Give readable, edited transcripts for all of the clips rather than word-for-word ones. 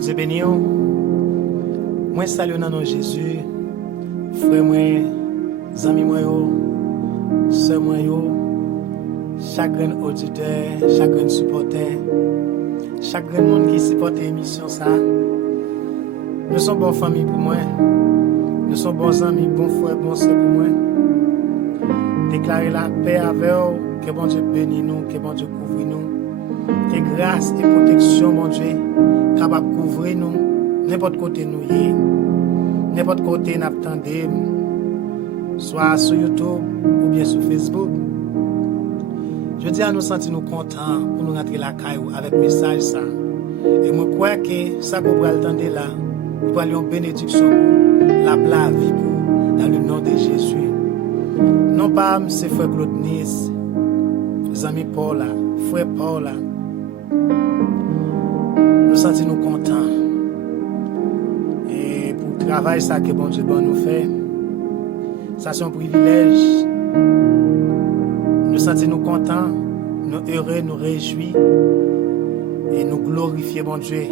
Dieu béni. Moi salue dans nom Jésus. Frère moi, amis moi sœur moi chacun auditeur, chacun supporter, chacun monde qui supporte l'émission ça. Nous sommes bonne famille pour moi. Nous sommes bons amis, bons frères, bons sœurs pour moi. Déclarer la paix avec eux, que bon Dieu bénisse nous, que bon Dieu couvre nous, que grâce et protection, mon Dieu, capable de couvrir nous, n'importe côté nous y est, n'importe côté nous attendons, soit sur YouTube ou bien sur Facebook. Je dis à nous sentir nous contents pour nous rentrer la caillou avec message ça. Et moi crois que ça qu'on va attendre là, il va aller en bénédiction la vie pour dans le nom de Jésus. Non pas c'est frère Claude Nice, amis Paula, frère Paula. Nous sentons nous contents. Et pour le travail ça que bon Dieu nous fait, ça c'est un privilège. Nous sentons nous contents, nous heureux, nous réjouis et nous glorifier bon Dieu.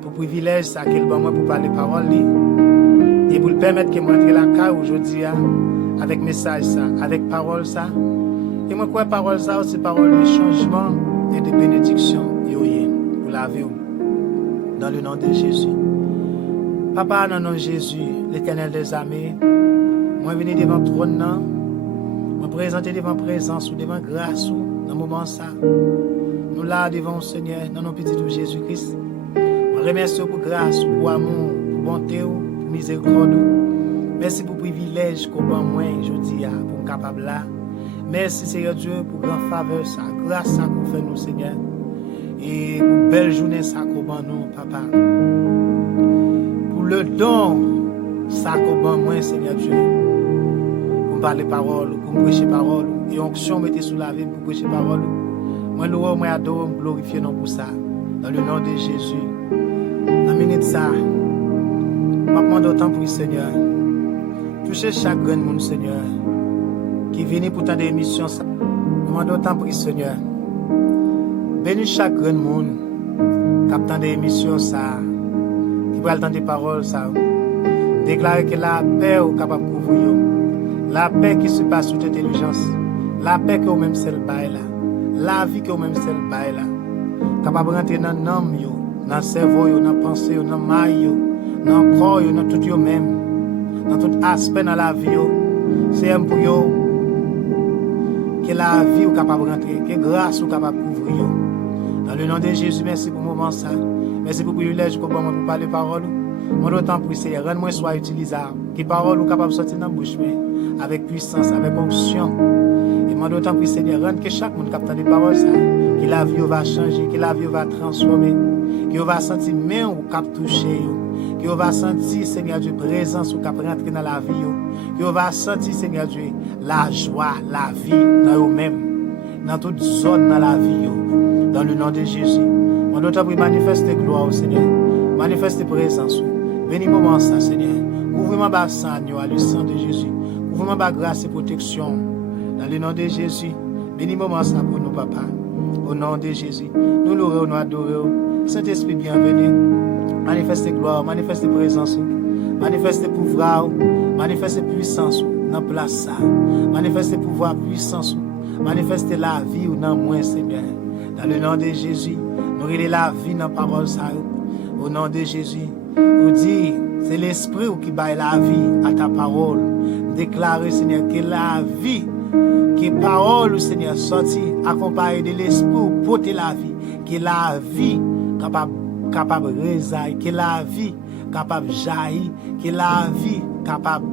Pour le privilège ça qu'il bon moi pour parler parole et pour le permettre que moi entre la caille aujourd'hui avec message ça, avec parole ça. Et moi quoi parole ça c'est parole de changement et de bénédiction pour la vie dans le nom de Jésus. Papa dans le nom de Jésus, l'Éternel des armées, moi venir devant le trône moi présenter devant présence ou devant grâce dans le moment ça. Nous là devant le Seigneur dans nos petits de Jésus-Christ. Je remercie pour grâce, pour amour, pour bonté, pour miséricorde. Merci pour le privilège qu'on m'a moi aujourd'hui pour me capable là. Merci Seigneur Dieu pour grand faveur ça, grâce ça qu'on fait nous Seigneur. Et pour belle journée ça qu'on m'a nous papa. Pour le don ça qu'on m'a moi Seigneur Dieu. Pour me parler parole, pour me prêcher parole et onction mettez sous la vie pour prêcher parole. Moi louer, moi adore, moi glorifier non pour ça. Dans le nom de Jésus. Dans minute ça. Je demande autant pour le Seigneur. Touchez chaque grand monde, Seigneur, qui vient pour tant d'émissions. Je demande autant pour le Seigneur. Bénis chaque grand monde qui a tant d'émissions, qui va entendre des paroles. Déclarer que la paix est capable de couvrir. La paix qui se passe toute intelligence. La paix qui est au même celle là. La vie qui est au même celle là. Capable de rentrer dans l'âme, dans le cerveau, dans la pensée, dans le maille, dans le corps, dans tout yo même. Dans tout aspect dans la vie, c'est un pour yo que la vie est capable de rentrer, que grâce est capable de couvrir. Dans le nom de Jésus, merci pour le moment ça. Merci pour le privilège que vous avez pour parler parole. Mon autant pour essayer, rends-moi soit utilisable. Que parole est capable de sortir dans la bouche, avec puissance, avec onction. Et mon autant pour essayer, rendre que chaque monde capte des paroles ça. Que la vie va changer, que la vie va transformer. Que va sentir même ou cap toucher. Que va sentir, Seigneur Dieu, présence ou cap rentrer dans la vie. Que va sentir, Seigneur Dieu, la joie, la vie dans eux-mêmes. Dans toute zone dans la vie. Dans le nom de Jésus. Mon autant pour manifester gloire au Seigneur. Manifester présence. Bénis moment ça, Seigneur. Ouvre-moi ma sang à le sang de Jésus. Ouvre-moi ma grâce et protection. Dans le nom de Jésus. Bénis moment ça pour nous, papa. Au nom de Jésus. Nous louons, nous adorons. Saint-Esprit, bienvenue. Manifeste gloire, manifeste présence. Manifeste pouvoir, manifeste puissance dans la place. Manifeste pouvoir, puissance. Manifeste la vie ou dans moi, Seigneur. Dans le nom de Jésus. Nous relèvons la vie dans la parole. Au nom de Jésus. Vous dites, c'est l'Esprit qui baille la vie à ta parole. Déclarez, Seigneur, que la vie, que parole, Seigneur, sorti, accompagnée de l'Esprit pour porter la vie. Que la vie capable de résaillir, que la vie capable de jaillir, que la vie capable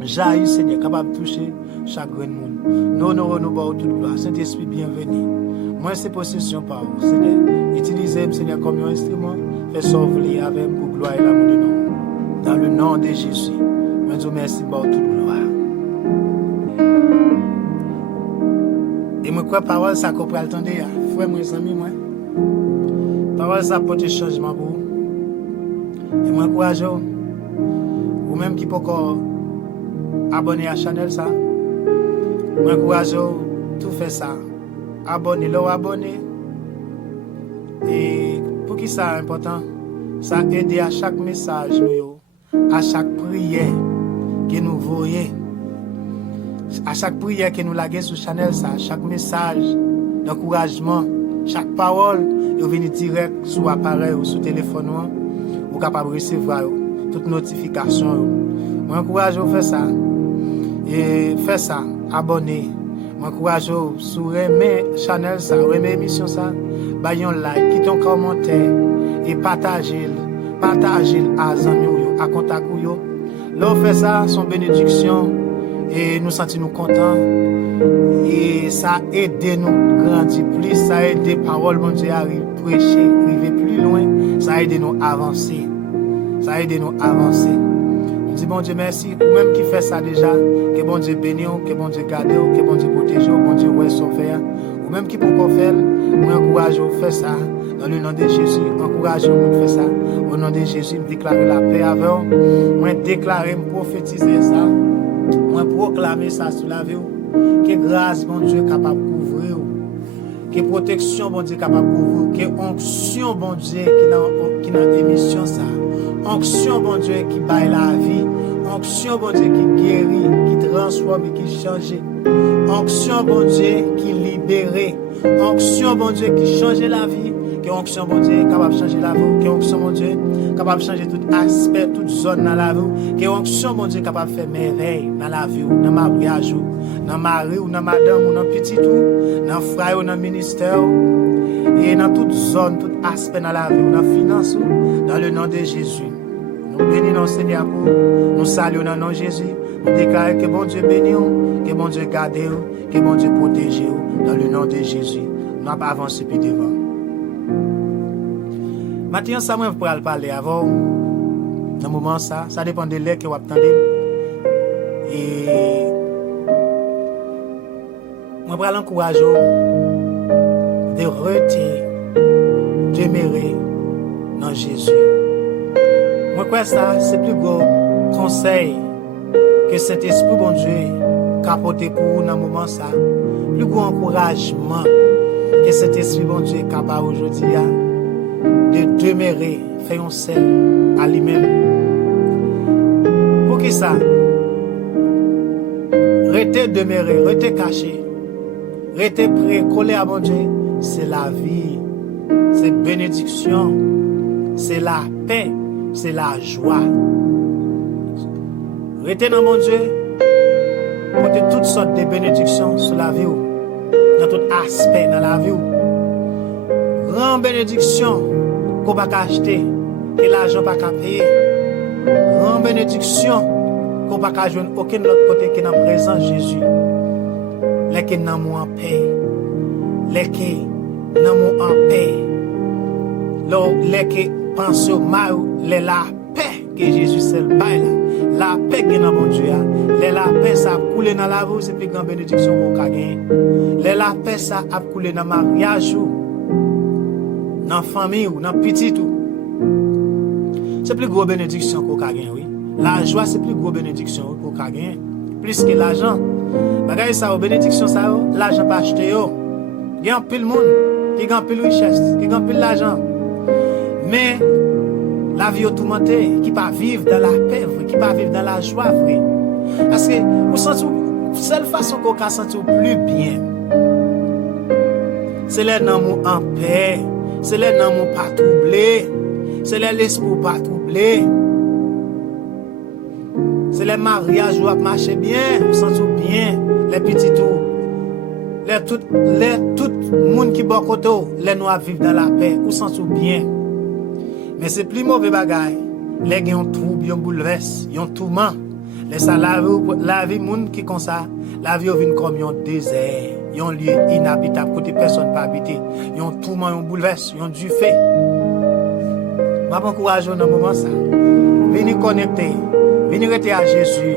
de jaillir, Seigneur, capable de toucher chaque grand monde. Nous honorons nous pour toute gloire. Saint-Esprit, bienvenue. Moi, c'est possession par vous, Seigneur. Utilisez-moi, Seigneur, comme un instrument. Fais sauver avec pour gloire et l'amour de nous. Dans le nom de Jésus. Moi, je vous remercie pour toute gloire. Et moi, quoi, parole, ça qu'on peut attendre, frère, mes amis, moi. Parole, ça porte changement pour vous. Et moi, encourage vous même qui peut encore abonner à la chaîne, ça. Moi, encourage tout faire ça. Abonnez-le, abonnez. Et pour qui ça important? Ça aide à chaque message, à chaque prière que nous voyons, à chaque prière que nous laguons sur Chanel, ça, chaque message d'encouragement, chaque parole, vous venez direct sur l'appareil ou sur le téléphone, vous êtes capable de recevoir toutes les notifications. Je vous encourage à faire ça. Et faire ça, abonnez. Je vous encourage à sur aimer Chanel, ça, aimer l'émission, ça, baillez un like, quittez un commentaire et partagez à amis, à contact. Là, on fait ça, son bénédiction, et nous sentons contents. Et ça aide nous grandir plus, ça aide les paroles, mon Dieu, à prêcher, arriver plus loin, ça aide nous avancer. Ça aide nous avancer. Je dis, bon Dieu, merci, ou même qui fait ça déjà, que bon Dieu bénisse, que bon Dieu garde, que bon Dieu protège, bon Dieu ouais son faire, ou même qui peut qu'on faire, moi encourage à faire ça, dans le nom de Jésus, encourage à faire ça, au nom de Jésus, me déclarer la paix avec vous, moi déclarer, me prophétiser ça, moi proclamer ça sur la vie, que grâce, bon Dieu, capable de couvrir, que protection, bon Dieu, capable de couvrir, que onction, bon Dieu, qui dans l'émission ça, onction, bon Dieu, qui baille la vie, onction, bon Dieu, qui guérit, qui transforme et qui change, onction, bon Dieu, qui libère, onction, bon Dieu, qui change la vie, que onction, bon Dieu, capable de changer la vie, que onction, bon Dieu, capable de changer tout aspect, toute zone dans la vie, que onction, bon Dieu, capable de faire merveille dans la vie, dans ma mariage, dans mari ou dans madame ou dans petit ou dans frère ou dans ministère et dans toute zone, tout aspect dans la vie ou dans finance dans le nom de Jésus. Nous bénissons Seigneur pour nous saluons dans le nom de Jésus. Nous déclarons que bon Dieu bénisse, que bon Dieu garde, que bon Dieu protège dans le nom de Jésus. Nous avons avancé plus devant. Maintenant, ça, moi, je pourrais parler avant. Dans le moment, ça dépend de l'air que vous attendez. Et moi, je vais l'encourager de rester, demeurer dans Jésus. Moi, quoi ça, c'est plus gros conseil que cet esprit, bon Dieu, capoté pour vous dans le moment, ça. Plus gros encouragement que cet esprit, bon Dieu, capable aujourd'hui, de demeurer, faire un seul à lui-même. Pour qui ça? Rester demeuré, rester caché. Rester prêt, collé à mon Dieu, c'est la vie, c'est bénédiction, c'est la paix, c'est la joie. Rester dans mon Dieu, porter toutes sortes de bénédictions sur la vie, dans tout aspect dans la vie. Grande bénédiction qu'on ne peut pas acheter, que l'argent ne peut pas payer. Grande bénédiction qu'on ne peut pas jouer aucun autre côté que dans la présence de Jésus. Les qui n'ont en paix, les qui n'ont en paix, les qui pensent au mal, la paix que Jésus seul bail, la paix qui est dans mon Dieu, la paix ça a coulé dans la vie, c'est plus grande bénédiction pour gagner. La paix ça a coulé dans le mariage, dans la famille, dans le petit tout. C'est plus grande bénédiction pour gagner, oui. La joie c'est plus grande bénédiction pour gagner, plus que l'argent. Bagay ça, bénédiction ça, l'argent pas acheté yo. Il y a un pile monde, qui gagne pile richesse, qui gagne pile l'argent. Mais la vie tourmentée, qui pas vivre dans la paix, qui pas vivre dans la joie vrai. Parce que vous sentez seule façon qu'on peut sentir plus bien. C'est les amours en paix, c'est les amours pas troublés, c'est l'esprit pas troublé. C'est les mariages où vous marchez bien, vous sentez bien, les petits tout, tout le monde qui est bon côté, les noirs vivent dans la paix, vous sentez bien. Mais c'est plus mauvais bagaille, les gens ont trouble, ils ont bouleversé, ils ont tourment. Les ça la vie monde qui comme ça, la vie vient comme un désert, ils ont un lieu inhabitable côté personne pas habiter, ils ont tourment, ils ont bouleversé, ils ont du fait. Je vais encourager dans le moment ça. Venez connecter. Venez rester à Jésus.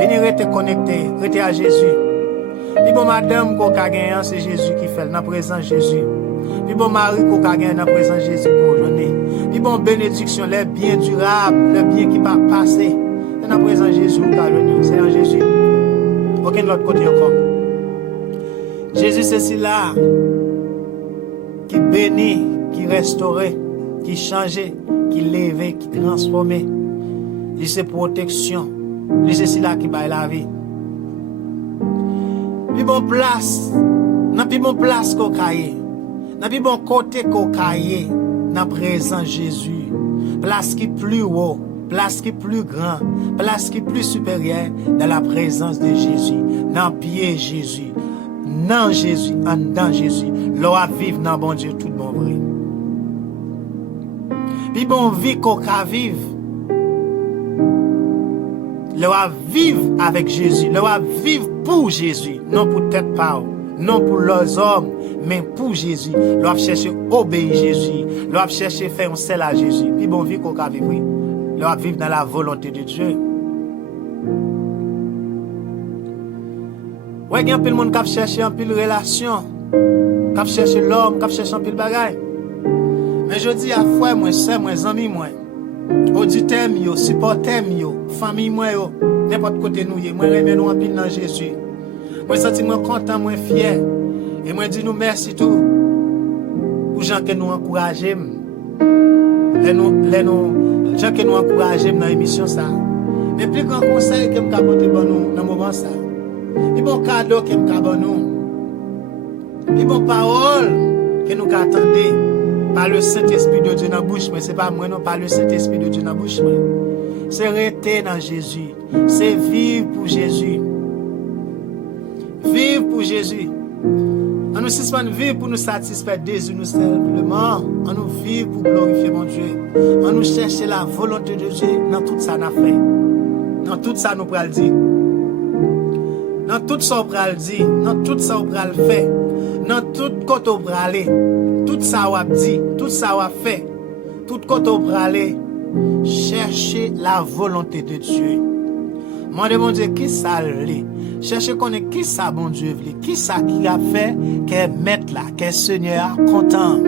Venez rester connecté, rester à Jésus. Puis bon madame qu'on a gagné, c'est Jésus qui fait, dans la présence de Jésus. Puis bon mari qu'on a gagné, dans la présence de Jésus pour aujourd'hui. Puis bon bénédiction, les biens durables, les biens qui ne peuvent pas passer. Dans la présence de Jésus qu'on a venu. C'est en Jésus. Aucun de l'autre côté encore. Jésus c'est celui-là qui bénit, qui restaurait, qui changeait, qui levait, qui transformait. Il c'est protection. Il c'est cela qui baille la vie. Puis bon place, n'a plus bon place qu'on caille. N'a plus bon côté qu'on caille dans présence Jésus. Place qui plus haut, place qui plus grand, place qui plus supérieure dans la présence de Jésus, dans pied Jésus, dans Jésus, en dans Jésus. L'on va vivre dans bon Dieu tout bon vrai. Puis bon vie qu'on va vivre. L'on va vivre avec Jésus, l'on va vivre pour Jésus, non pour tête pas, non pour leurs hommes, mais pour Jésus. L'on va chercher obéir Jésus, l'on va chercher faire un seul à Jésus. Puis bon vie qu'on va vivre, l'on va vivre dans la volonté de Dieu. Ouais, il y a un peu de monde qui cherche un peu de relation, qui cherche l'homme, qui cherche un peu de bagaille. Mais je dis à frère, moi, sœur, moi, amis, moi. Auditeur yo, supporter yo, famille moi yo, n'importe côté nous y, moi remercie nous en pile dans Jésus. Moi senti moi content, moi fier et moi dis nous merci tout pour gens que nous encourager. Les gens que nous encourager dans l'émission ça. Mais plus grand conseil que me capoter bon nous dans moment ça. Et bon cadeau que me capoter nous. Et bon parole que nous attendez. Par le Saint-Esprit de Dieu dans la bouche, mais ce n'est pas moi, non, par le Saint-Esprit de Dieu dans la bouche. C'est rester dans Jésus. C'est vivre pour Jésus. Vivre pour Jésus. On nous suspend vivre pour nous satisfaire Jésus nous simplement. On nous vivre pour glorifier mon Dieu. On nous cherche la volonté de Dieu dans tout ça nous fait. Dans tout ça nous pral dire. Dans tout ça nous pral dire. Dans tout ça nous pral faire. Dans tout côté nous pral aller. Tout ça on dit, tout ça on fait, tout côté on aller, chercher la volonté de Dieu. Moi mon Dieu qui ça l'est, chercher connaître qui ça bon Dieu veut, qui ça qui a fait qu'est maître là, qu'est Seigneur content.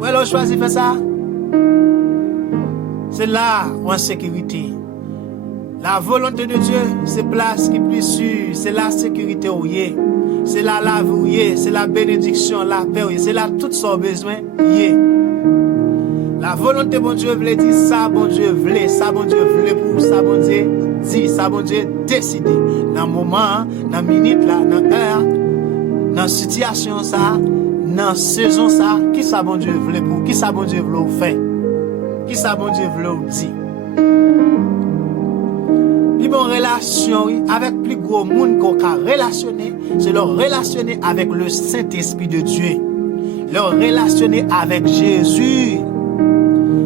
Ouais, l'on choisit faire ça. C'est là où en sécurité. La volonté de Dieu, c'est place qui est plus sûre, c'est la sécurité où il est. C'est là la vie, c'est la bénédiction, la paix, c'est là tout son besoin. La volonté bon Dieu voulait dire ça, bon Dieu voulait, ça bon Dieu voulait pour ça bon Dieu dit, ça bon Dieu décidé. Dans le moment, dans la minute là, dans l'heure, dans la situation ça, dans la saison ça, qui ça bon Dieu voulait pour, qui ça bon Dieu voulait faire, qui ça bon Dieu voulait dire. Puis bon relation avec plus gros monde qu'on a relationné, c'est leur relationner avec le Saint-Esprit de Dieu. Leur relationner avec Jésus.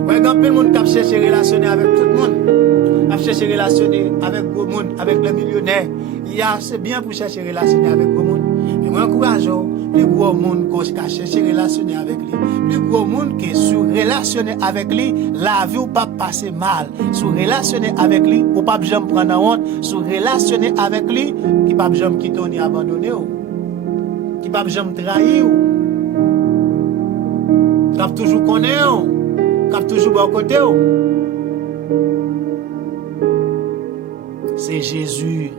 Ouais, quand le monde qui cherche à relationner avec tout le monde, qui cherche à relationner avec gros monde, avec les millionnaires, c'est bien pour chercher à relationner avec gros monde. Mais moi encourage plus gros monde qui cherche à relationner avec lui. Plus gros monde qui sur relationner avec lui, la vie ou pas passer mal. Sur relationner avec lui, ou pas jamais prendre honte. Sur relationner avec lui, qui pas jamais quitter ni abandonner ou. Qui pas jamais trahir ou. Qui toujours connaît ou. Qui toujours bon côté ou. C'est Jésus.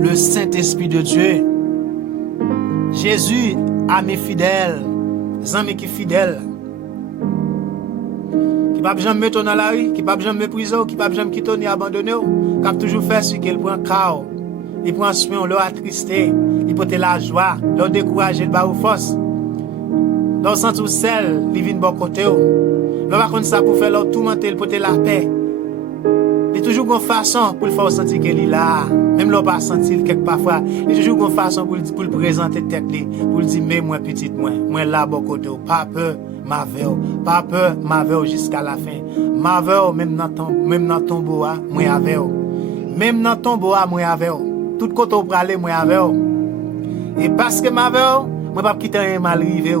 Le Saint-Esprit de Dieu. Jésus, ami fidèle, amis qui fidèle, qui ne peut jamais mettre dans la rue, qui ne peut jamais mépriser, qui ne peut jamais quitter ni abandonner, qui a toujours fait ce qu'il prend chaos, il prend soin, il attristé, il porte la joie, il décourage, il bat aux forces. Dans sens où seul, il vient de bon côté. Il va comme ça pour faire leur tourmenter, il porte la paix. Il y a toujours une façon pour le faire sentir qu'il est là. Même l'on pas sentir quelque parfois, il y a toujours une façon pour le présenter tête li, pour le dire mais moi petite moi là bon côté, pas peur, ma veille, pas peur, ma veille jusqu'à la fin. Ma veille même dans ton bois, moi avec. Même dans ton bois, moi avec. Tout côté pour aller moi avec. Et parce que ma veille, moi pas quitter un mal rivé.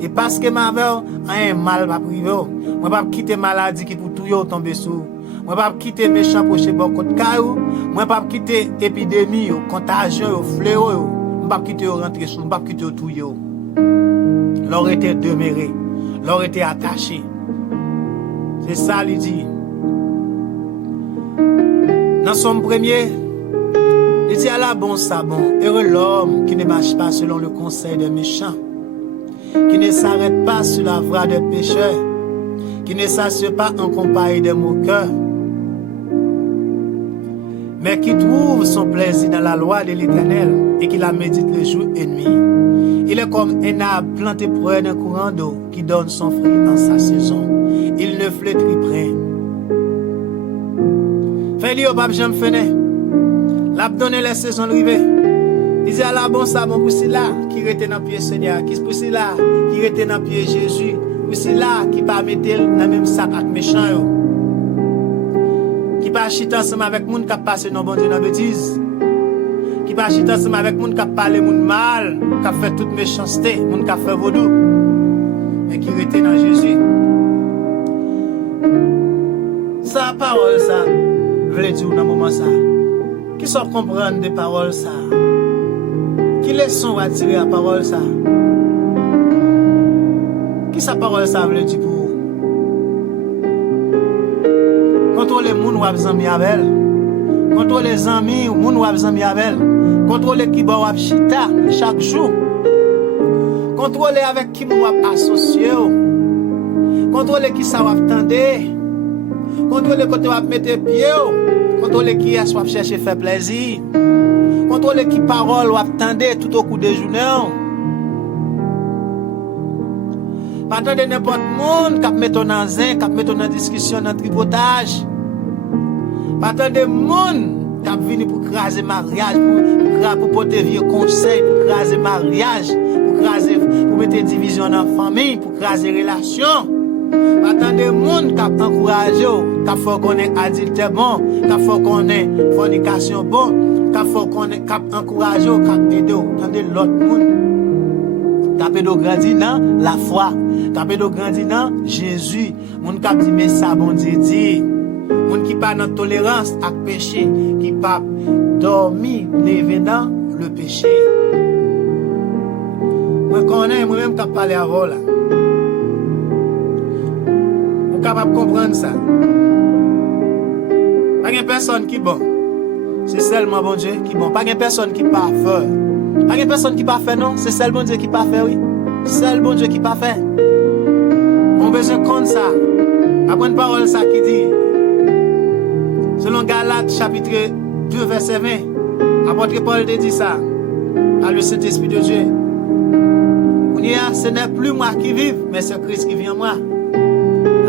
Et parce que ma veille, un mal pas privé. Moi pas quitter maladie qui pour tout yo tomber sous. Moi pas quitter méchant proche bon côté caillou, moi pas quitter épidémie, contagion, fléau, moi pas quitter rentrer sous, moi pas quitter tout yo. Leur était demeuré, leur était attaché. C'est ça il dit. Dans son premier, il dit à la bon sabon, heureux l'homme qui ne marche pas selon le conseil des méchants, qui ne s'arrête pas sur la voie des pécheurs, qui ne s'assied pas en compagnie des moqueurs, mais qui trouve son plaisir dans la loi de l'Éternel et qui la médite le jour et nuit. Il est comme un arbre planté près d'un courant d'eau qui donne son fruit en sa saison. Il ne flétrit point. Fais-lui au pape Jean Fenet. L'a donné les saisons rivées. Il dit à la bon ça, bon, pour là qui était dans le pied Seigneur, qui pour là qui était dans le pied Jésus, pour là qui pas mettre dans le même sac avec méchant. Qui pas chiter ensemble avec les gens qui passent dans bon Dieu dans bêtise. Qui pas chiter ensemble avec les gens qui parlent les gens mal, qui fait toute méchanceté, les gens qui fait vaudou. Mais qui était dans Jésus. Sa parole ça, veut dire dans moment ça. Qui sont comprendre des paroles ça. Qui leçon va tirer la parole ça. Qui sa parole ça veut dire pour vous? Contrôler les gens ou les amis avec. Contrôler les amis ou les amis avec. Contrôler qui va chita chaque jour. Contrôler avec qui vous associer. Contrôler qui ça va attendre. Contrôler quand vous mettre pied. Contrôler qui est soit chercher faire plaisir. Contrôler qui parole ou attendre tout au cours de journée. Pas attendre n'importe monde qui met en zin, qui met en discussion dans tripotage. Pas attendre monde qui vient pour craser mariage, pour porter vieux conseil, pour craser mariage, pour mettre division dans la famille, pour craser relation. Pas attendre monde qui encourage, qui faut qu'on ait adultère bon, qui faut qu'on ait fornication bon, qui faut qu'on ait encourage, qui aide, attendez l'autre monde. Qui aide grandir dans la foi, qui aide grandir dans Jésus, monde qui dit mais ça bon Dieu dit. Moun qui pas dans tolérance à péché, qui pas dormi, levé dans le péché. Moi connais moi-même qui parlé avant là. Vous capable comprendre ça. Pas une personne qui bon. C'est seulement bon Dieu qui bon. Pas une personne qui parfait. Pas une personne qui parfait non, c'est seulement bon Dieu qui parfait oui. Seul bon Dieu qui parfait. On besoin comme ça. Après une parole ça qui dit selon Galates chapitre 2 verset 20, apôtre Paul te dit ça, par le Saint-Esprit de Dieu. Ce n'est plus moi qui vive, mais c'est Christ qui vit en moi.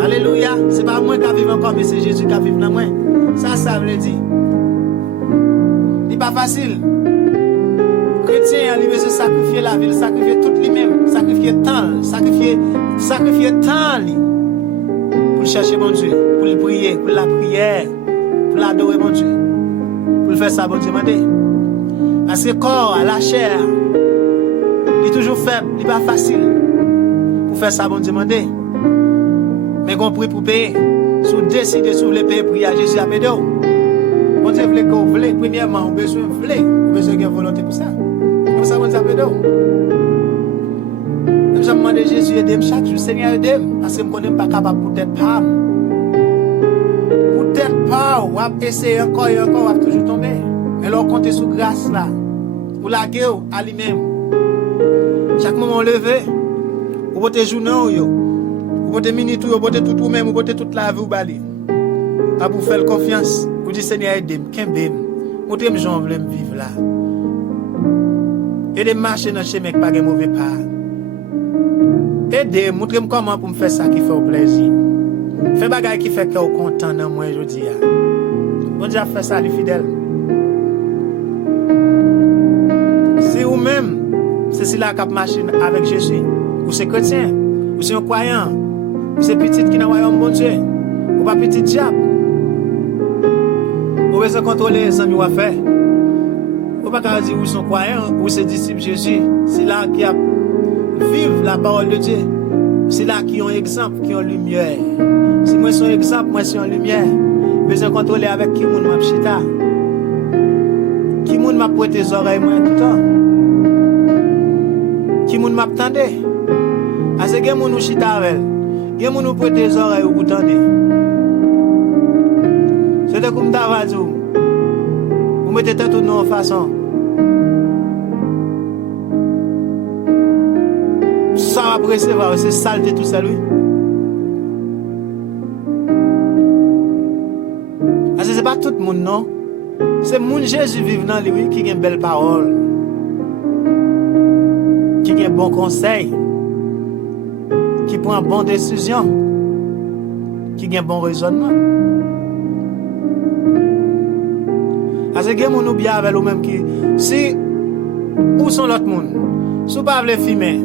Alléluia. C'est pas moi qui vive encore, mais c'est Jésus qui vit en moi. Ça veut dire. Ce n'est pas facile. Chrétien, il veut se sacrifier la vie, sacrifier tout lui-même, sacrifier temps, sacrifier temps pour chercher mon Dieu, pour le prier, pour la prière. Pour l'adorer mon Dieu. Pour le faire ça, bon Dieu, demandez. Parce que le corps, la chair, il est toujours faible, il n'est pas facile. Pour faire ça, bon Dieu, demandez. Mais on prie pour payer. Si vous décidez, si vous voulez payer, prier à Jésus à pédo. Bon Dieu, voulez que vous voulez. Premièrement, vous avez besoin de volonté pour ça. Comme ça, bon Dieu, à pédo. Je demande à Jésus, aidez-moi chaque jour, Seigneur, aidez-moi. Parce que je ne connais pas capable pour être pas. Peut-être pas, ou va essayer encore et encore, ou va toujours tomber. Mais là, on compte sur grâce là. Pour la guerre à lui-même. Chaque moment levé, ou pouvez journée, ou pouvez minute, ou pouvez tout ou même, ou pouvez toute la vie ou bali. À vous faire confiance, vous dites Seigneur, aidez-moi, qu'aimez-moi. Montrez-moi, j'en veux vivre là. Aidez-moi à marcher dans le chemin qui pas de mauvais pas. Aidez-moi, montrez-moi comment pour me faire ça qui fait au plaisir. Fais bagay qui fait que vous content dans moi aujourd'hui. Bon Dieu a fait ça, les fidèles. C'est vous-même, c'est cela qui a marché avec Jésus. Ou c'est chrétien, ou c'est un croyant, ou c'est petit qui n'a pas un bon Dieu, ou pas petit diable. Vous pouvez contrôler les amis ou à faire. Vous ne pouvez pas dire où sont croyants, ou c'est disciples Jésus. C'est là qui a vivre la parole de Dieu. C'est là qui ont exemple, qui ont lumière. Si moi suis un exemple, moi suis en lumière. Besoin de contrôler avec qui moun m'a chita. Qui moun m'a prêté les oreilles moi tout le temps. Qui moun m'a tendé. Parce que moun nous chita avec. Gen moun nous prêté les oreilles ou tendé. C'est de comme ta radio. Vous mettez tête tout de façon. Ça va recevoir, c'est saleté tout ça, lui. Parce que c'est pas tout le monde, non. C'est mon Jésus vivant lui qui a une belle parole, qui a un bon conseil, qui prend une bonne décision, qui a un bon raisonnement. Parce que les gens nous bien avec eux-mêmes qui, si, où sont l'autre monde? Si vous ne pouvez pas filmer,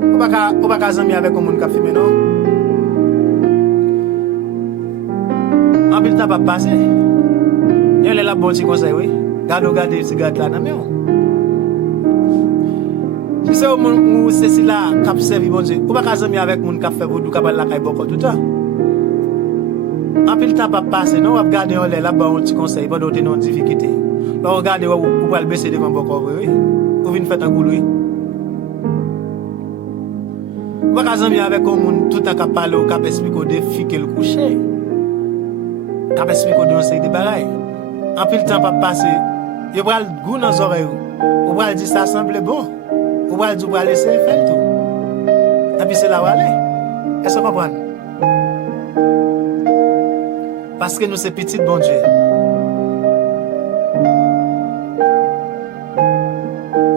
vous ne pouvez pas s'amuser avec les gens qui filment, non? En plus, le temps va passer. Il y a la bonne petit conseil, oui. Regardez, c'est là dans le si c'est au monde où c'est là qui a servi bon Dieu, vous ne pouvez pas s'amuser avec les gens qui fait vous, qui la caille beaucoup tout le temps. En plus, le temps va passer, non? Vous regardez là-bas un petit conseil, pas d'autres non difficulté. Là, regardez, vous pouvez le baisser devant beaucoup, oui. Vous venez faire un coup, oui. Vous ne pouvez pas s'amuser avec les gens tout le temps qui parle, qui explique aux défis qu'elle couche. Qui explique aux défis de bagailles. En plus, le temps va passer. Vous pouvez le goût dans les oreilles. Vous pouvez dire ça semble bon. Vous pouvez dire, vous pouvez laisser faire tout. Et puis c'est là où aller. Est-ce que vous comprenez? Parce que nous, c'est petit bon Dieu.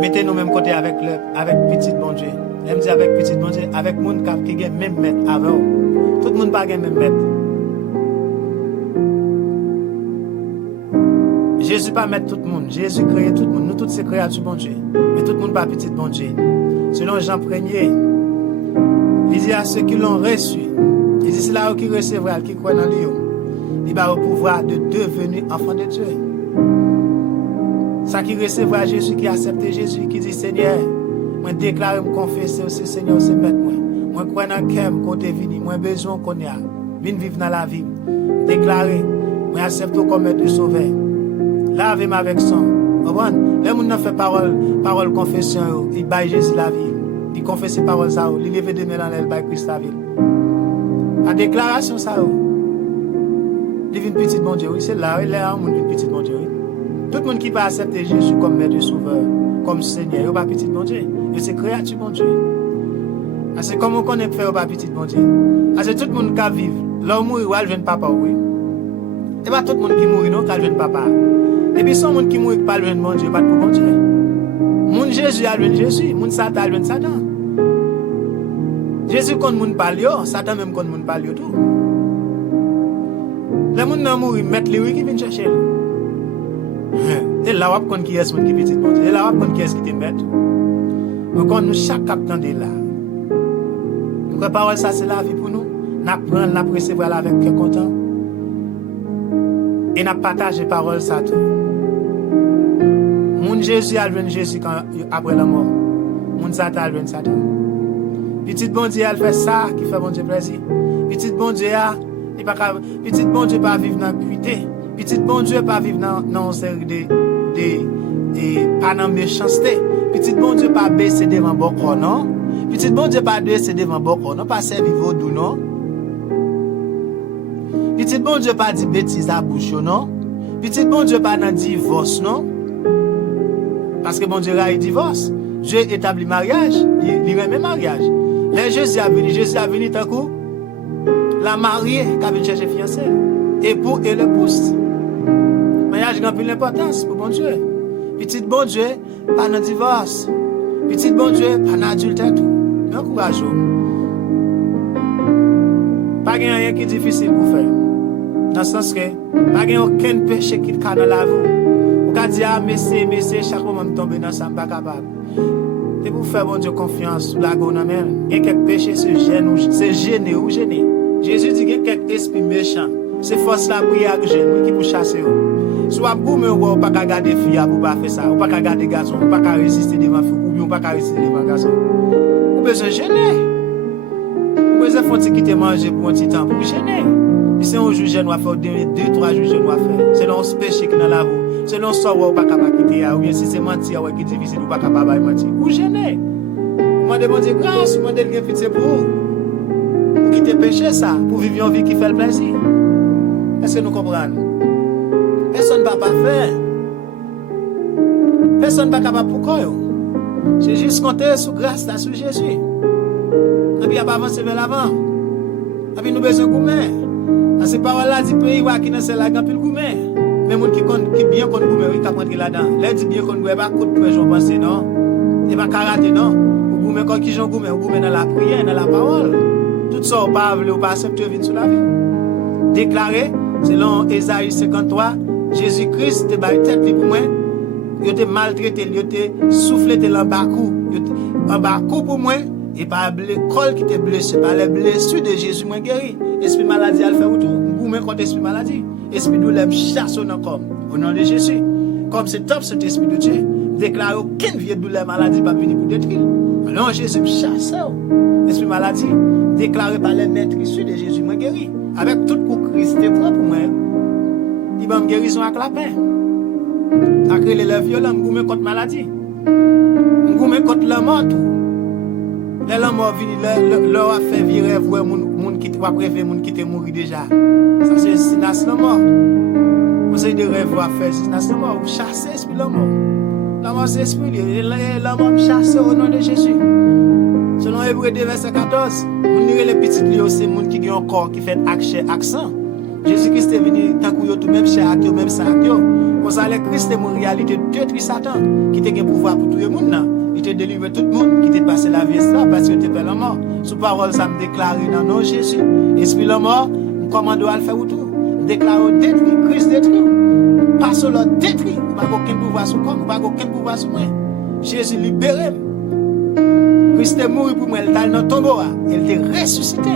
Mettez nous même côté avec petit bon Dieu. Je me dis avec petit bon Dieu, avec les gens qui ont même maître avant. Tout le monde n'a pas même maître. Jésus pas mettre tout le monde. Jésus crée tout le monde. Nous tous c'est créatures bon Dieu. Mais tout le monde pas petit bon Dieu. Selon Jean 1er, il dit à ceux qui l'ont reçu, il dit c'est là qui recevra, qui croit dans lui, il va au pouvoir de devenir enfant de Dieu. Ça qui recevra Jésus, qui accepte Jésus, qui dit Seigneur, moi déclare, me confesser aussi Seigneur, c'est maître moi. Moi crois dans le cœur, côté vini, moi besoin qu'on y a. Viens vivre dans la vie. Déclarer, moi accepte comme maître de sauveur. Lavez-moi avec son. Les gens fait parole confession, ils baillent Jésus la vie. Ils confessent parole ça, ils lèvent des mains dans l'aile, baillent Christ la vie. La déclaration ça, ils viennent petit bon Dieu, oui, c'est là, il est là, il vient petit bon Dieu, oui. Tout le monde qui peut accepter Jésus comme maître de sauveur, comme Seigneur, il n'est pas petit bon Dieu. Il c'est créature bon Dieu. C'est comme on connaît faire pas petit bon Dieu. C'est tout le monde qui vit. L'homme mourit, il vient papa, oui. Et pas tout le monde qui mourit, non, qui vient papa. Et puis, son monde qui mourit, pas le bon Dieu, pas pour bon Dieu. Mon Jésus, il vient Jésus. Mon Satan, il vient Satan. Jésus, quand mon parle, Satan même quand mon parle, tout. Les gens qui mourent, mettent les oui qui viennent chercher. Et là, on qui est-ce qui est petit bon Dieu. Et là, on qui est-ce qui te met. Donc, nous, chaque captant de là. Nous, la parole, ça, c'est la vie pour nous. Nous apprenons, nous recevoir avec cœur content. Et nous partageons la parole, ça tout. Mon Jésus a venu Jésus après la mort. Mon Satan a venu Satan. Petit bon Dieu a fait ça qui fait bon Dieu plaisir. Petit bon Dieu a, petit bon Dieu pas vivre dans la cuité. Petit bon Dieu pas vivre dans une série de pas dans méchanceté. Petit bon Dieu pas baisser devant beaucoup non. Petit bon Dieu pas baisser devant beaucoup non, pas servir vaudou non. Petit bon Dieu pas dit bêtise à bouche non. Petit bon Dieu pas dans divorce non. Parce que bon Dieu a eu divorce. Dieu établit mariage, il remet mariage. Là Jésus a venu tant coup la mariée qui a venu chercher fiancé. Époux et l'épouse. Mariage a plus d'importance pour bon Dieu. Petit bon Dieu pas dans divorce. Petit bon Dieu pas dans adultère tout. Mais courage. Pas rien qui est difficile pour faire. Dans le sens que pas aucun péché qui est dans la vie. Vous pouvez dire, ah, mais chaque moment je tombe dans ça, je ne suis pas capable. Et pour faire bon Dieu confiance, la gonamel, il y a quelques péchés, c'est gêné ou gêné. Jésus dit qu'il y a quelques esprits méchants. C'est force la prière que j'ai, qui pour chasser. Soit vous ne pouvez pas garder filles pour pas faire ça, ou pas garder garçon, ou pas résister devant fille, ou bien pas résister devant garçon. Vous pouvez se gêner. Vous pouvez faire quitter manger pour un petit temps, pour gêner. Si un jour je dois faire 2-3 jours je dois faire. C'est dans ce péché qui est dans la vie. C'est dans ce ou pas capable de quitter. Ou bien si c'est mentir qui est difficile ou pas capable de mentir. Ou gêner. Moi demande grâce, moi demande pitié pour vous. Pour quitter péché ça, pour vivre une vie qui fait le plaisir. Est-ce que nous comprenons? Personne ne va pas faire. Personne ne va pas capable pour quoi. C'est juste compter sur grâce là sur Jésus. Et puis, il n'y a pas avancé vers l'avant. Et puis, nous besoin de gourmet. Dans ces paroles-là, dit pays qui n'a la grand pile gourmet. Mais les gens qui bien qu'on gourmet, ils peuvent rentrer là-dedans. Les gens bien qu'on gourmet, pas coup de pression penser, non. Et pas karaté, non. Ou gourmet quand qui j'en gourmet, ou gourmet dans la prière, dans la parole. Tout ça, ou pas veut, ou pas accepter, vient sur la vie. Déclaré, selon Ésaïe 53, Jésus-Christ te bat tête pour moi. Il te maltraité, il te soufflé dans le bas-coup. Un bas-coup pour moi. Et par l'école qui te blessé, par les blessures de Jésus, moi guéri. Esprit maladie, elle fait autour. Gourmet contre esprit maladie. Esprit douleur, chasse au corps. Au nom de Jésus. Comme c'est top cet esprit de Dieu. Déclare aucune vieille douleur, maladie, pas venir pour détruire. Au nom de Jésus, chasse. Esprit maladie, déclaré par les maîtres issus de Jésus, moi guéri. Avec tout pour Christ, c'est propre pour moi. Il va me guérison avec la paix. Ça crée les violents, gourmet contre maladie. Gourmet contre la mort. Les morts viennent, leur a fait virer voir moun qui va préférer moun qui te mourir déjà. Ça c'est sinas la mort. Conseil de rêve à faire sinas la mort, chasser esprit la mort. La mort c'est esprit, la mort chasse au nom de Jésus. Selon Hébreux 2 verset 14, on dirait les petites lieux c'est moun qui ont un corps qui fait accent. Jésus-Christ est venu tant que tout même chair ak yo même ça ak yo. Comme ça le Christ est mon réalité détruit Satan qui te gen pouvoir pour tout le monde. Il te délivre tout le monde qui t'est passé la vie là parce que tu es la mort. Sous parole, ça me déclare dans nom Jésus. Esprit la mort, nous commandons à le faire tout. Déclare détruit, Christ détruit. Pas seulement détruit, nous n'avons aucun pouvoir sur moi, nous n'avons aucun pouvoir sur moi. Jésus libéré. Christ est mort pour moi, il est dans le tombeau, il est ressuscité.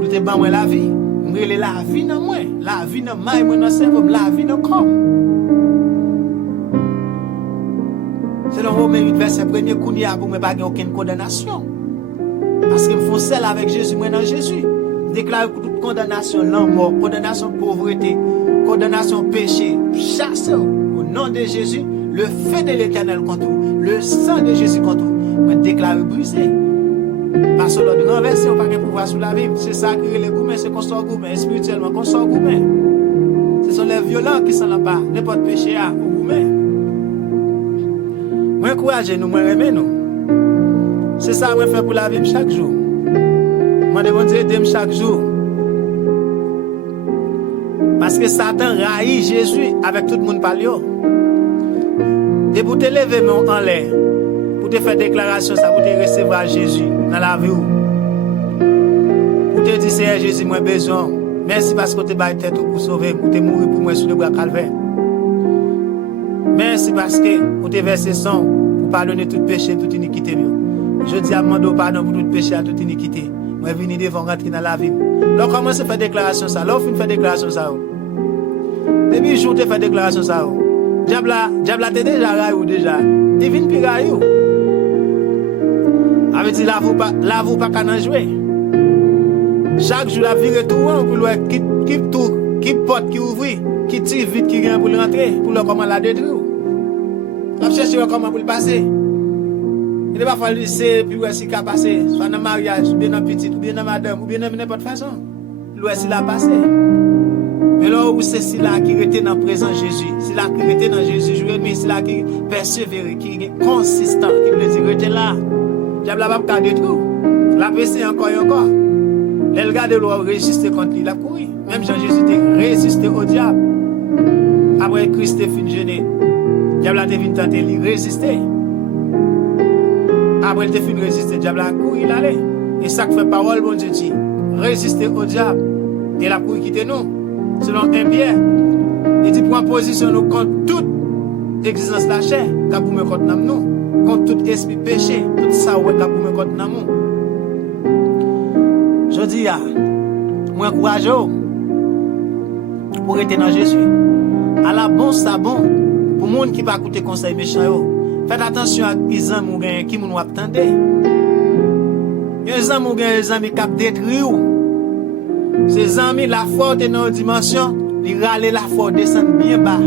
Pour te ban moi la vie. Nous la vie dans moi, la vie dans moi, dans le cerveau, la vie dans le corps. C'est dans Romains 8, verset 1er, qu'on y a pour ne pas avoir aucune condamnation. Parce qu'ils me font celle avec Jésus, moi dans Jésus. Déclare toute condamnation, l'amour, condamnation pauvreté, condamnation péché, chasse au nom de Jésus, le feu de l'Éternel contre vous, le sang de Jésus contre vous, moi déclare brisé. Parce que l'autre renversé, on n'a pas de pouvoir sur la vie. C'est ça qui est le gourmet, c'est qu'on sort gourmet, spirituellement, qu'on sort gourmet. Ce sont les violents qui sont là-bas, n'importe péché à gourmet. Moi, encouragez nous, moi, aimez nous. C'est ça que je fais pour la vie chaque jour. Moi, je Dieu d'aime chaque jour. Parce que Satan raillit Jésus avec tout le monde par lui. Et pour te lever en l'air, pour te faire déclaration, ça pour te recevoir Jésus dans la vie. Pour te dire, Seigneur Jésus, moi, besoin. Merci parce que tu as tête pour sauver, pour te mourir pour moi sur le bras calvaire. Merci parce que vous te versé sang pour pardonner tout péché, toute iniquité. Je dis à mon pardon pour tout péché, toute iniquité. Moi, je viens devant rentrer dans la vie. Là, comment se fait déclaration ça? Là, on fait déclaration ça. Depuis le jour où tu fais déclaration ça. Diabla t'es déjà raillé ou déjà. Il vient plus raillé. Avec dit, là, vous pas qu'à en jouer. Chaque jour, la vie est tout pour le qui porte, qui ouvre, qui tire vite, qui vient pour le rentrer, pour le comment la détruire. La chercher comment pour le passer. Il ne va pas laisser, puis où si qu'a passé, soit dans le mariage, ou bien dans le petit, ou bien dans madame, ou bien dans n'importe façon. L'ouest il a passé. Mais là où c'est celui-là qui était dans le présent Jésus, celui-là qui était dans Jésus, je mais celui-là qui persévère, qui est consistant, qui veut dire, rester là. Diable n'a pas détruire. La PC encore et encore. Les gars de l'eau résister contre lui, il a couru. Même Jean-Jésus a résisté au diable. Après Christ est fini gêné. Diable a devenu tenter, il résister. Après il est fini résister, diable a couru, il allait. Et ça que fait parole, bon Dieu dit, résister au diable. Et la couru quitter nous. Selon un Pierre, il dit pour en position nous contre toute existence de la chair, qu'a pour me contre nous, contre tout esprit péché, tout ça ouais qu'a pour me contre nous. Je dis moi encourage pour être dans Jésus. À la bon ça bon pour monde qui pas écouter conseil méchant yo. Faites attention à les amis ou qui nous attendez. Les amis ou les amis qui détruire. Ces amis la foi est dans une dimension, ils râler la foi descendre bien bas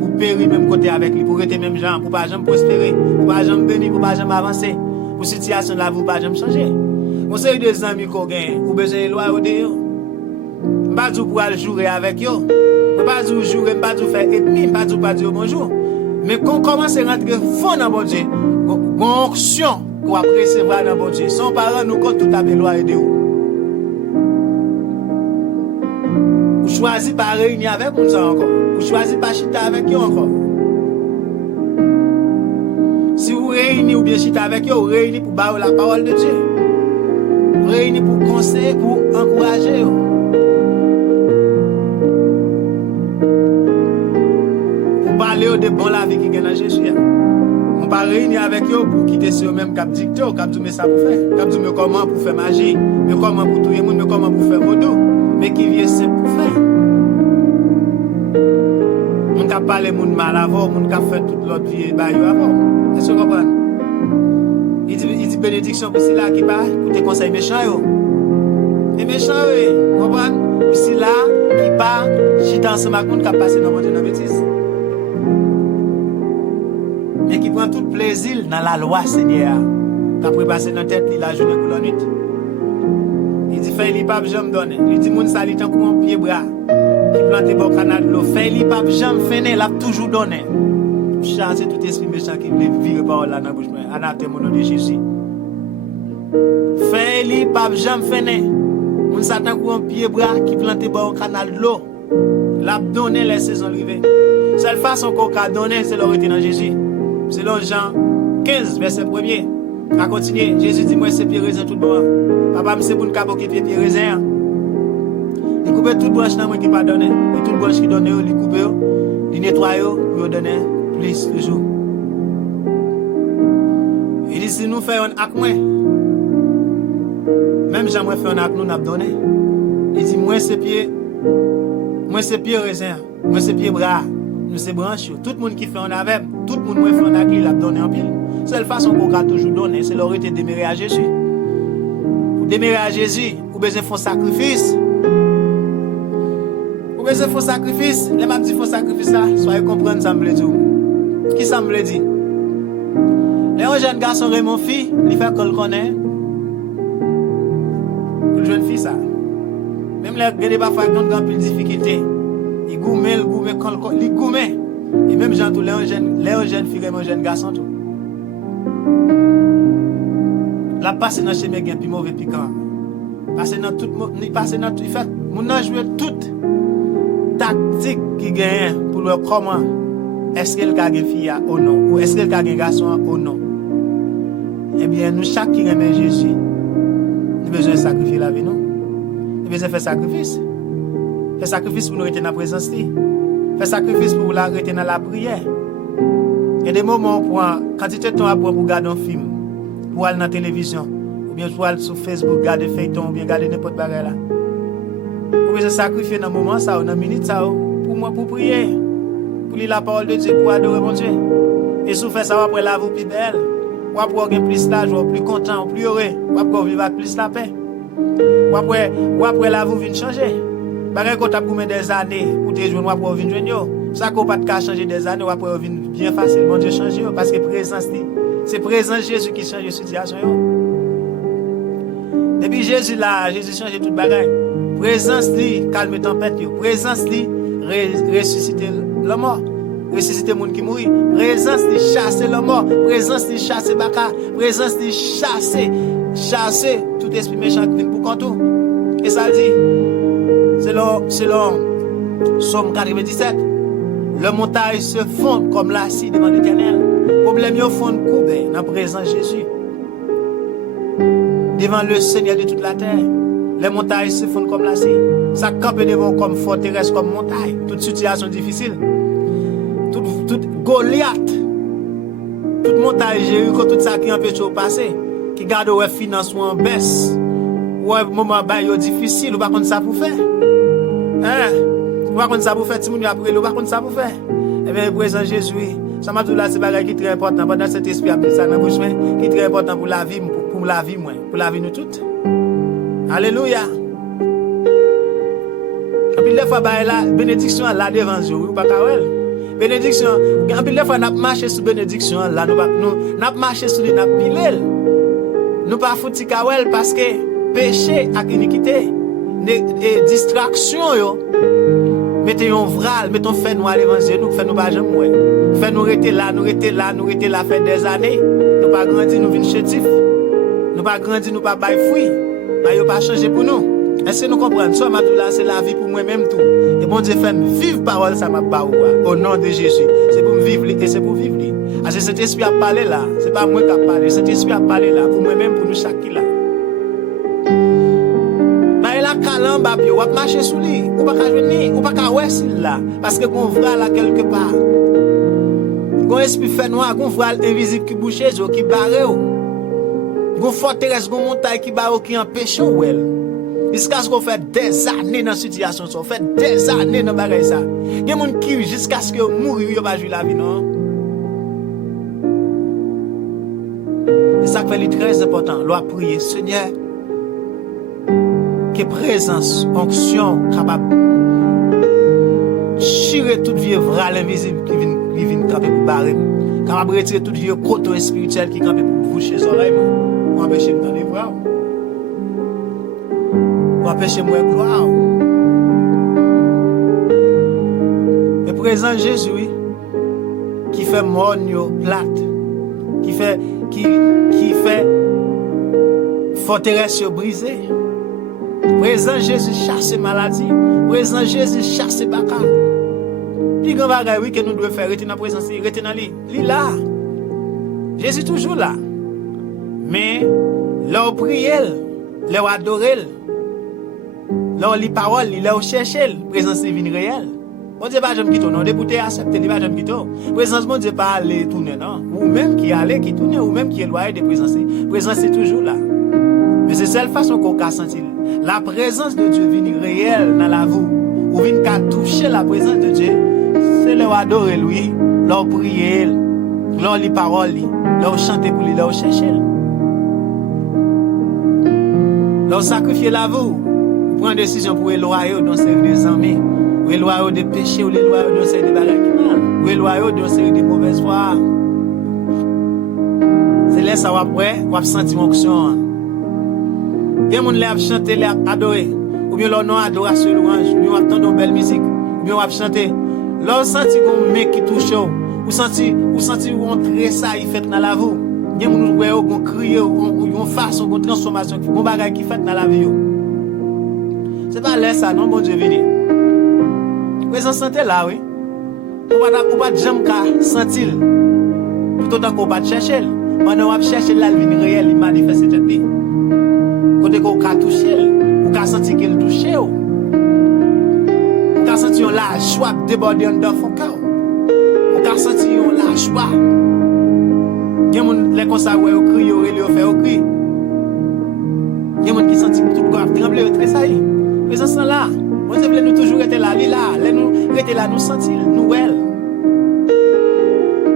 pour périr même côté avec lui, pour être même gens, pour pas jamais prospérer, pour pas jamais bénir, pour pas jamais avancer, pour situation là vous pas jamais changer. On sait des amis qu'on gagne, ou besoin de loi ou de yo. Pas du pour aller jouer avec yo. Pas du jouer, pas du faire ennemi, pas du bonjour. Mais quand on commence à rentrer fond dans bon Dieu, onction qu'on va recevoir dans bon Dieu. Son parent nous compte tout à loi de vous. Vous choisissez pas réunir avec nous encore. Vous choisissez pas chita avec eux encore. Si vous réunissez ou bien chita avec eux, vous réunissez pour barrer la parole de Dieu. Vous réunissez pour conseiller, pour encourager. Pour parler de bon la vie qui est dans Jésus. On pas réunir avec eux pour quitter sur même cap dicto, cap tout ça pour faire, cap tout comment pour faire magie, mais comment pour tout le monde, mais comment pour faire modo, mais qui vient c'est pour faire. On cap parler monde mal avant, on cap faire toute l'autre vie baillot avant. Est-ce que vous comprenez? Il dit bénédiction pour ceux là qui pas écouter conseil méchant yo. Et méchant yo, vous comprenez? Pour ceux là qui pas chita ensemble avec monde qui passer dans monde dans bêtise. Mais qui prend tout plaisir dans la loi, Seigneur. Qu'après passer dans la tête, la journée pour la nuit. Il dit, fais les papes, j'aime donner. Il dit, moun sali tant qu'on pied bras. Qui plante bon canal de l'eau. Fais les papes, j'aime finir, l'a toujours donné. Chasser tout esprit méchant qui veut vivre par là dans la bouche. Anathème au nom de Jésus. Fais les papes, j'aime finir. Moun satan qu'on pied bras qui plante bon canal de l'eau. L'a donné les saisons arrivées. Seule façon qu'on a donné, c'est l'autorité dans Jésus. Selon Jean 15, verset 1er. À continuer, Jésus dit, moi c'est pied raisin tout bon. Papa, c'est pour nous capoter pied raisin. Il coupe toute branche dans moi qui pas donné. Et toute branche qui donne, il coupe, il nettoie, pour donner plus toujours. Il dit, si nous faisons un acte, même Jean fait un acte, nous n'a donné. Il dit, moi c'est pied raisin, moi c'est pied bras. Nous c'est branche, tout le monde qui fait en avec, tout le monde qui fait en acquis, il a donné en pile. Seule façon qu'on a toujours donné, c'est l'autorité de démérer à Jésus. Pour démérer à Jésus, vous besoin de faire sacrifice. Vous besoin de faire sacrifice. Les m'a dit faire sacrifice là, soyez comprendre ça me dit. Qui ça me dit? Les jeunes garçons Raymond fille, il fait qu'on le connaît. Pour le jeune fille ça. Même les gars pas faire grande difficulté. Il gourmet, il gourmet. Et même gens tous les jeunes filles, les jeunes garçons tout. La passe dans chez mes gains puis mauvais piquant. Passer dans tout il fait mon a joué toute tactique qui gagne pour voir comment est-ce qu'elle a une fille ou non ou est-ce qu'elle a un garçon ou non. Eh bien nous chaque qui aime Jésus, nous besoin de sacrifier la vie non. Nous besoin de faire sacrifice. Fais sacrifice pour nous rester dans la présence. Fais sacrifice pour nous rester dans la prière. Il y a des moments où quand tu te temps pour regarder un film, pour aller dans la télévision, ou bien pour aller sur Facebook, regarder feuilleton, ou bien regarder n'importe quoi là. Vous pouvez sacrifier dans le moment, ça, dans la minute, ça, pour moi, pour prier, pour lire la parole de Dieu, pour adorer mon Dieu. Et si vous faites ça, après la vie plus belle, ou après plus d'âge, ou plus content, ou plus heureux, ou après vivre avec plus la paix. Ou après la vie vient changer. Par exemple, quand vous mettez des années pour te joindre, après vous venez joindre. Ça qu'on pas de changer des années, après vous venez bien facile, bon Dieu changer parce que présence c'est présence Jésus qui change la situation. Depuis Jésus là, Jésus change toute bagaille. Présence li calme tempête yo. Présence li ressusciter le mort. Ressusciter monde qui mourit. Présence li chasser le mort. Présence li chasser baka. Présence li chasser tout esprit méchant qui vient pour contour. Et ça dit selon Somme 97, le montagne se fond comme l'acide devant l'Éternel. Problème yo fond coupé dans présence de Jésus. Devant le Seigneur de toute la terre, les montagnes se font comme l'acide. Ça campe devant comme forteresse, comme montagne. Toute situation difficile. Toute Goliath. Toute montagne Jéricho, tout ça qui empêche au passé. Qui garde ouais finance ou en baisse. Ou un moment bail difficile, ou pas contre ça pour faire. Hein? Ou pas contre ça pour faire, si vous après, ou pas contre ça pour faire. Eh bien, présent Jésus, ça m'a dit là, c'est bagage qui est très important. Pendant cet esprit, ça dans bouche, qui est très important pour la vie, pour la vie, pour la vie nous toutes. Alléluia. Et puis, des fois, la bénédiction là devant vous, ou pas kawel. Bénédiction, et puis, des fois, nous marché sur bénédiction là, nous marché sur lui, nous pilel. Nous pas fouti kawel parce que péché ak iniquité, distraction yo. Mettez un vral, mettons fait nous à l'évangile, nous fait nous pas jamais. Fait nous rester là, faire des années. Nous pas grandi, nous venons chétif. Nous pas grandi, nous pas bail fruit. Bah, yo pas changé pour nous. Est-ce que nous comprenons? Soit là, c'est la vie pour moi-même tout. Et bon Dieu fait vivre parole, ça m'a pas au nom de Jésus. C'est pour me vivre et c'est pour vivre. Parce que cet esprit a parlé là. C'est pas moi qui a parlé. Cet esprit a parlé là. Pour moi-même, pour nous chaque là. Bah, il a calam, bah, ou a marché sous lui. Ou pas qu'à venir. Ou pas qu'à ouais, là. Parce que qu'on voit là quelque part. Qu'on esprit fait noir, qu'on voit invisible qui bouche, qui barre. Qu'on forteresse, qu'on montagne qui barre, qui empêche ou elle. Jusqu'à ce qu'on fait des années dans cette situation, on fait des années dans bagay ça. Il y a des gens qui jusqu'à ce que mourir, ils pas jouer la vie non. Et ça fait très important, loi prier Seigneur que présence, onction capable chirer toute vieux vral invisible qui vient camper pour barrer, capable retirer toute vieux coton spirituel qui camper pour boucher les oreilles, pour empêcher de les voir. Pour empêcher moi gloire. Le présent Jésus qui fait morne plate, qui fait forteresse brisée. Présent Jésus chasse maladie, présent Jésus chasse baka. Puis grand bagay oui que nous devons faire rester dans présence, rester dans lui là. Jésus toujours là. Mais leur prier, leur adorer, leur li parole, leur chercher, présence divine réelle. Bon Dieu pas jamais quitter non, député accepter, il pas jamais quitter. Présence bon Dieu pas aller tourner non, ou même qui aller qui tourner ou même qui éloigné de présence. Présence c'est toujours là. Mais c'est seule façon qu'on peut sentir la présence de Dieu vient réelle dans la vie. Ou vient qu'à toucher la présence de Dieu, c'est leur adorer lui, leur prier, leur li parole, leur chanter pour lui, leur chercher. Leur sacrifier la vie. Prendre décision pour éloigner dans série des amis, ou éloigner des péchés, ou éloigner dans série des bagages qui mal, ou éloigner dans série des mauvaises voies. C'est là ça va après, on va sentir onction. Il y a des gens qui ont chanté, qui ont adoré, ou bien leur nom adoration louange, ou bien on entend une belle musique, ou bien on va chanter. Leur senti comme mec qui touche, ou senti ou entrer ça il fait dans la vie. Il y a des gens qui ont crié, ou une façon, une transformation, un bagage qui fait dans la vie. C'est pas là ça, non, bon Dieu vini. Présence santé là, oui. Ou pas de jambe qu'à sentir. Tout autant qu'on pas de chercher. Pendant qu'on chercher là, il vient réel, il manifeste cette vie. Côté qu'on a touché, ou qu'on a senti qu'il touche. Ou qu'on a senti la joie déborder en dedans son cœur. Ou qu'on a senti la joie. Il y a des gens qui sont criés, ils font crier. Il y a des gens qui sentent tout le corps trembler, très ça y est. Présence là. Bon Dieu nous toujours être là, nous rester là, nous sentir, nous elle.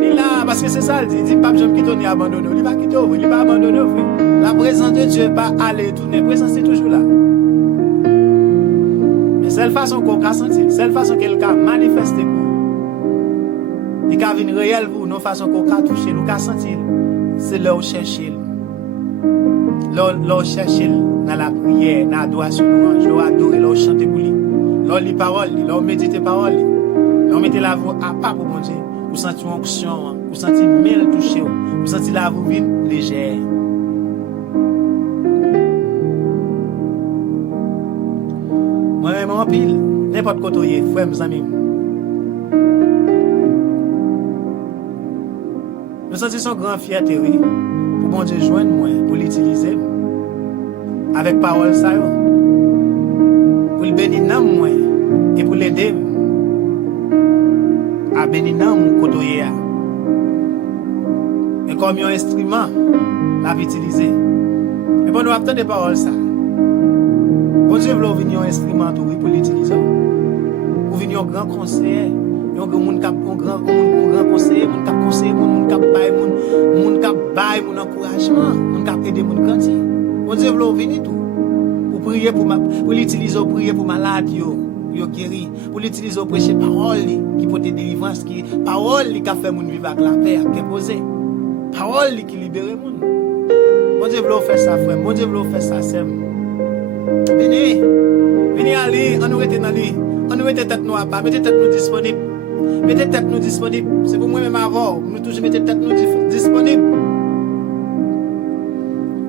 Il là parce que c'est ça, il dit pas jamais quitter ni abandonner, il va quitter, il va abandonner. La présence de Dieu pas aller tourner, présence c'est toujours là. Mais seule façon qu'on peut sentir, seule façon qu'elle peut manifester pour. Il peut venir réel pour nous façon qu'on peut toucher, nous peut sentir, c'est là où chercher. L'on cherche dans la prière, dans l'adoration, l'on adore, l'on chante pour lui. L'on lit parole, l'on médite parole. L'on mette la voix à part pour bon Dieu. Vous sentez une onction, vous sentez mille toucher, vous sentez la voix légère. Moi-même en pile, n'importe quoi tu es, frère, mes amis. Nous sentons son grand fierté, oui. Pour bon Dieu joindre moi, pour l'utiliser avec parole ça pour le bénir dans moi et pour l'aider à bénir dans mon côté et comme un instrument l'a utiliser et pour nous attendre des paroles ça bon Dieu veut venir un instrument pour l'utiliser pour venir un grand conseiller un grand conseiller mon cap conseiller mon cap bail mon encouragement mon cap aider mon grandir bon Dieu veut venir tout pour prier pour l'utiliser pour prier pour malade yo guéri pour l'utiliser pour prêcher parole qui porte délivrance qui parole qui fait mon vivre avec la paix qui posé parole qui libère mon bon Dieu veut faire ça frère bon Dieu veut faire ça c'est venez aller on nous rester dans lui on nous mettre tête nous à bas mettez tête nous disponible mettez tête nous disponible c'est pour moi même avant nous toujours mettez tête nous disponible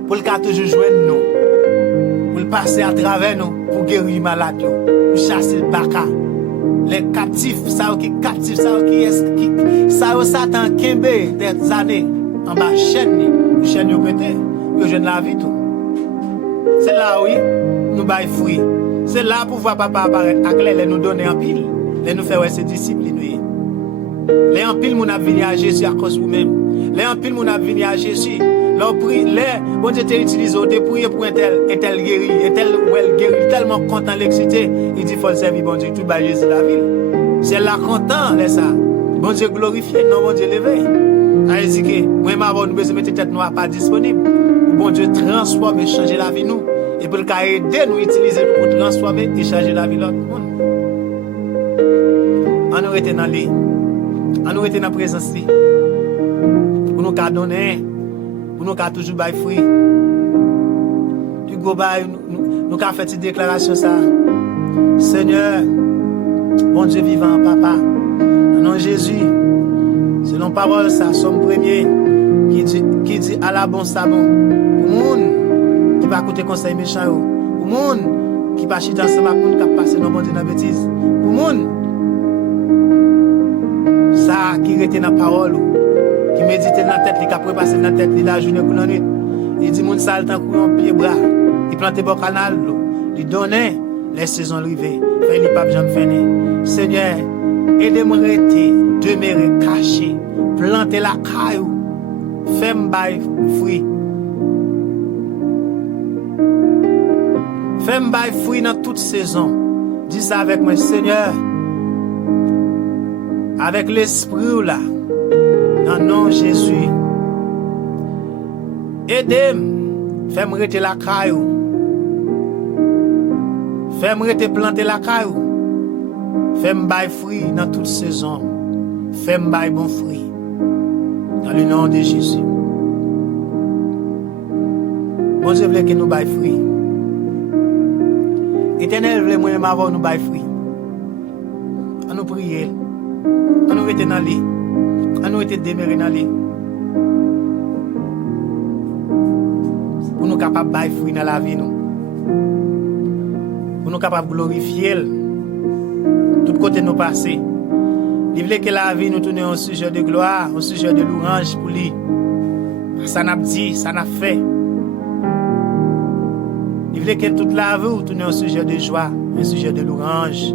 pour le cas toujours joindre nous, pour le passer à travers nous, pour guérir malade, pour chasser le baka. Les captifs, ça qui captifs, ça Satan kembe des années en bas chaîne yo pété, yo jeune la vie tout. C'est là oui, nous bail fruit. C'est là pour voir papa apparaître avec les nous donner en pile, les nous faire ses disciples nous. Les en pile moun a venu à Jésus à cause vous-même. Les en pile moun a venu à Jésus. Leur prie, les bon Dieu t'es utilisé, t'es prié pour un tel guéri, un tel well guéri, tellement content l'excité, il dit faut le servir bon Dieu tout bas Jésus la ville. C'est là content les ça. Bon Dieu glorifié, non bon Dieu levé. A dit que moi ma bonne besoin mettre tête noire pas disponible. Bon Dieu transformer, changer la vie nous et pour le cas aider nous utiliser nous pour transformer et changer la vie de l'autre monde. On nous était dans les on nous était dans présence pour nous donner pour nous toujours bail fruit. Du go bail nous qu'a fait cette déclaration ça. Seigneur, bon Dieu vivant papa, en nom de Jésus, selon parole ça, somme premier qui dit à la bon sabon, pour monde qui va écouter conseil méchant, pour monde qui va chiter ensemble avec monde qui passer dans bon Dieu dans bêtise, pour monde ça qui était dans parole qui médite dans la tête, qui a passer dans la tête la journée pour la nuit. Il dit moun ça le temps courir en pied bras, il plante bon canal, il donnait les saisons arrivées, fait les papes jamais fini. Seigneur, aidez-moi à rester, demeurer caché, planter la caillou, faire m'bail fruit. Faire m'bail fruit dans toute saison. Dis ça avec moi, Seigneur, avec l'esprit là, dans le nom de Jésus. Aidez-moi, fais-moi rester la caillou. Fais-moi rester planter la caillou. Fais-moi bailler fruit dans toute saison. Fais-moi bailler bon fruit. Dans le nom de Jésus. Bon Dieu voulait que nous bailler fruit. Éternel voulait moi-même avoir nous bailler fruit. On nous prier. On nous rester dans lui. On nous rester demeurer dans lui. Pour nous capables de bailler fruit dans la vie nous. Pour nous capables de glorifier tout côté nous passer. Il voulait que la vie nous tourne un sujet de gloire, un sujet de louange pour lui. Ça n'a pas dit, ça n'a fait. Il voulait que toute la vie nous tourne un sujet de joie, un sujet de louange.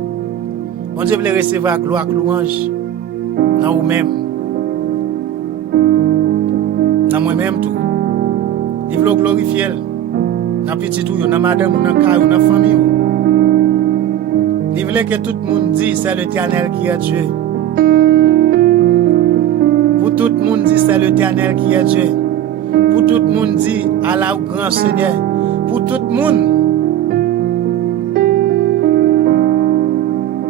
Bon Dieu voulait recevoir gloire, louange dans vous-même. Dans moi-même tout. Il voulait glorifier dans petit tout, dans madame, dans caille, dans famille. Il voulait que tout le monde dise c'est l'Éternel qui est Dieu. Pour tout le monde dit c'est l'Éternel qui est Dieu. Pour tout le monde dit Allah au grand Seigneur. Pour tout le monde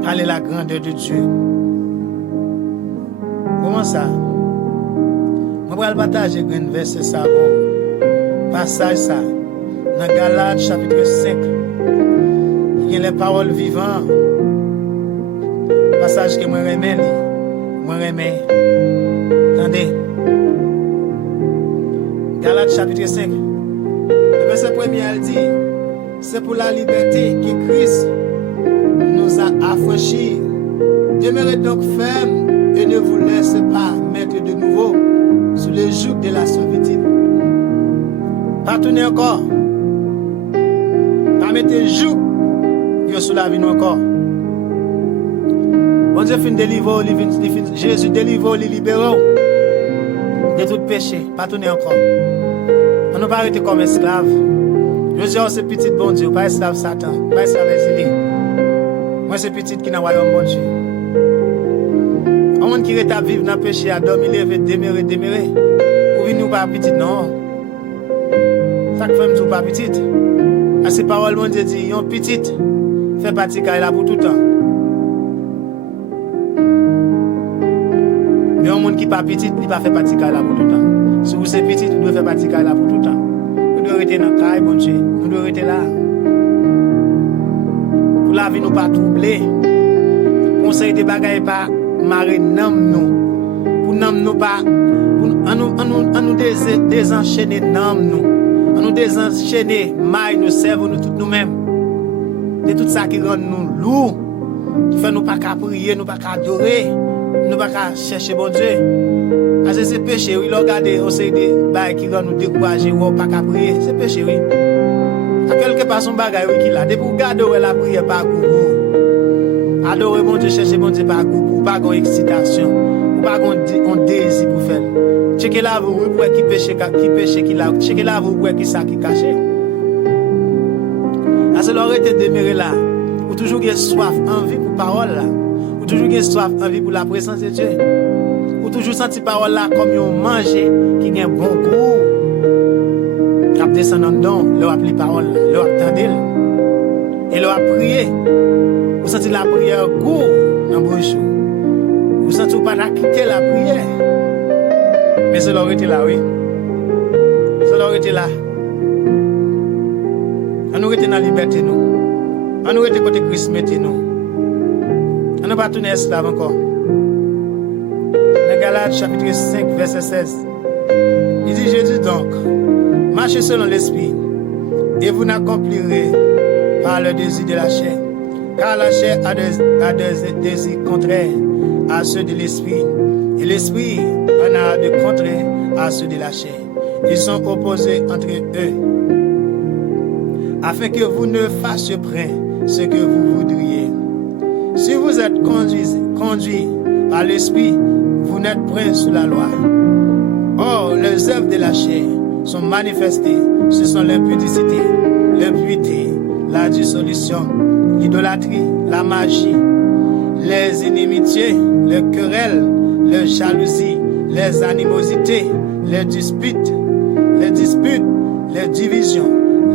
parler la grandeur de Dieu. Comment ça? Je vais partager un verset ça bon. Passage ça dans Galates chapitre 5. Il y a les paroles vivantes. Passage que moi remets. Attendez. Galates chapitre 5. Le verset premier elle dit, c'est pour la liberté que Christ nous a affranchis. Demeurez donc ferme et ne vous laissez pas mettre de nouveau sous le joug de la servitude. Pas tourner encore. Pas mettre joug sous la vie encore. Bon Dieu fin délivre, Jésus délivre, libère de tout péché. Pas tourner encore. On ne pas arrêter comme esclave. Je dis, oh, c'est petit bon Dieu, pas esclave Satan, pas esclave exilé. Moi, c'est petit qui n'a pas royaume bon Dieu. Un monde qui est à vivre dans le péché, à dormir, lever, demeurer. Ou venir pas petit, non. Ça fait me dire pas petit. À ces paroles, mon Dieu dit, yon petite, fait partie là pour tout le temps. Mais un monde qui n'est pas petit, il ne pas fait partie là pour tout le temps. Si vous êtes petit, vous devez faire partie là pour tout le temps. Vous devez rester dans le caille, bon Dieu. Vous devez rester là. Pour la vie, nous pas troubler. Conseil de bagaille pas marrer nous. Pour nous pas, pour nous désenchaîner nous. On nous désenchaîner, maille, nous servons nous tous nous-mêmes. De tout ça qui rend nous lourds, qui fait nous pas qu'à prier, nous pas qu'à adorer, nous pas qu'à chercher bon Dieu. Parce que c'est péché, oui, regardez, on sait des bails qui rend nous décourager, ou pas qu'à prier, c'est péché, oui. À quelque part, son bagage, oui, qu'il a. Depuis que adorer la prière par goût, adorer bon Dieu, chercher bon Dieu par goût, pas qu'on excitation, ou pas qu'on désir pour faire. Checker là, vous, oui, pour qui péché, qui l'a, checker là, vous, pour qui ça qui caché. Parce que l'aurait été demeuré là, ou toujours qu'il y a soif, envie pour parole là, ou toujours qu'il y a soif, envie pour la présence de Dieu, ou toujours senti parole là comme ils manger, qui a un bon goût. Cap descendant dedans, leur appli parole, leur attendez, et leur a prié. Vous sentez la prière goût dans le bouche. Vous sentez pas quitter la prière. Mais c'est leur été là, oui. C'est leur été là. On nous était dans la liberté, nous. On nous était côté Christ, mettez nous. On n'a pas tourné esclave encore. Dans Galates chapitre 5, verset 16. Il dit, Jésus donc, marchez selon l'esprit, et vous n'accomplirez pas le désir de la chair. Car la chair a des désirs contraires à ceux de l'esprit, et l'esprit en a de contraires à ceux de la chair. Ils sont opposés entre eux, afin que vous ne fassiez point ce que vous voudriez. Si vous êtes conduit par l'esprit, vous n'êtes point sous la loi. Or, les œuvres de la chair sont manifestées, ce sont l'impudicité, l'impureté, la dissolution, l'idolâtrie, la magie, les inimitiés, les querelles, les jalousies, les animosités, les disputes, les divisions,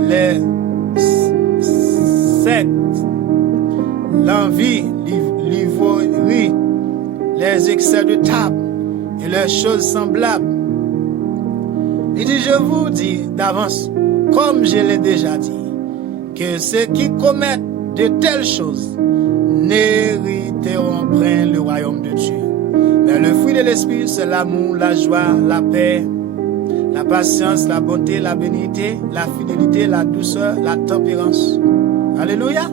les sectes, l'envie, l'ivoirie, les excès de table et les choses semblables. Il dit, je vous dis d'avance, comme je l'ai déjà dit, que ceux qui commettent de telles choses n'hériteront point le royaume de Dieu. Mais le fruit de l'esprit, c'est l'amour, la joie, la paix, la patience, la bonté, la bénignité, la fidélité, la douceur, la tempérance. Alléluia.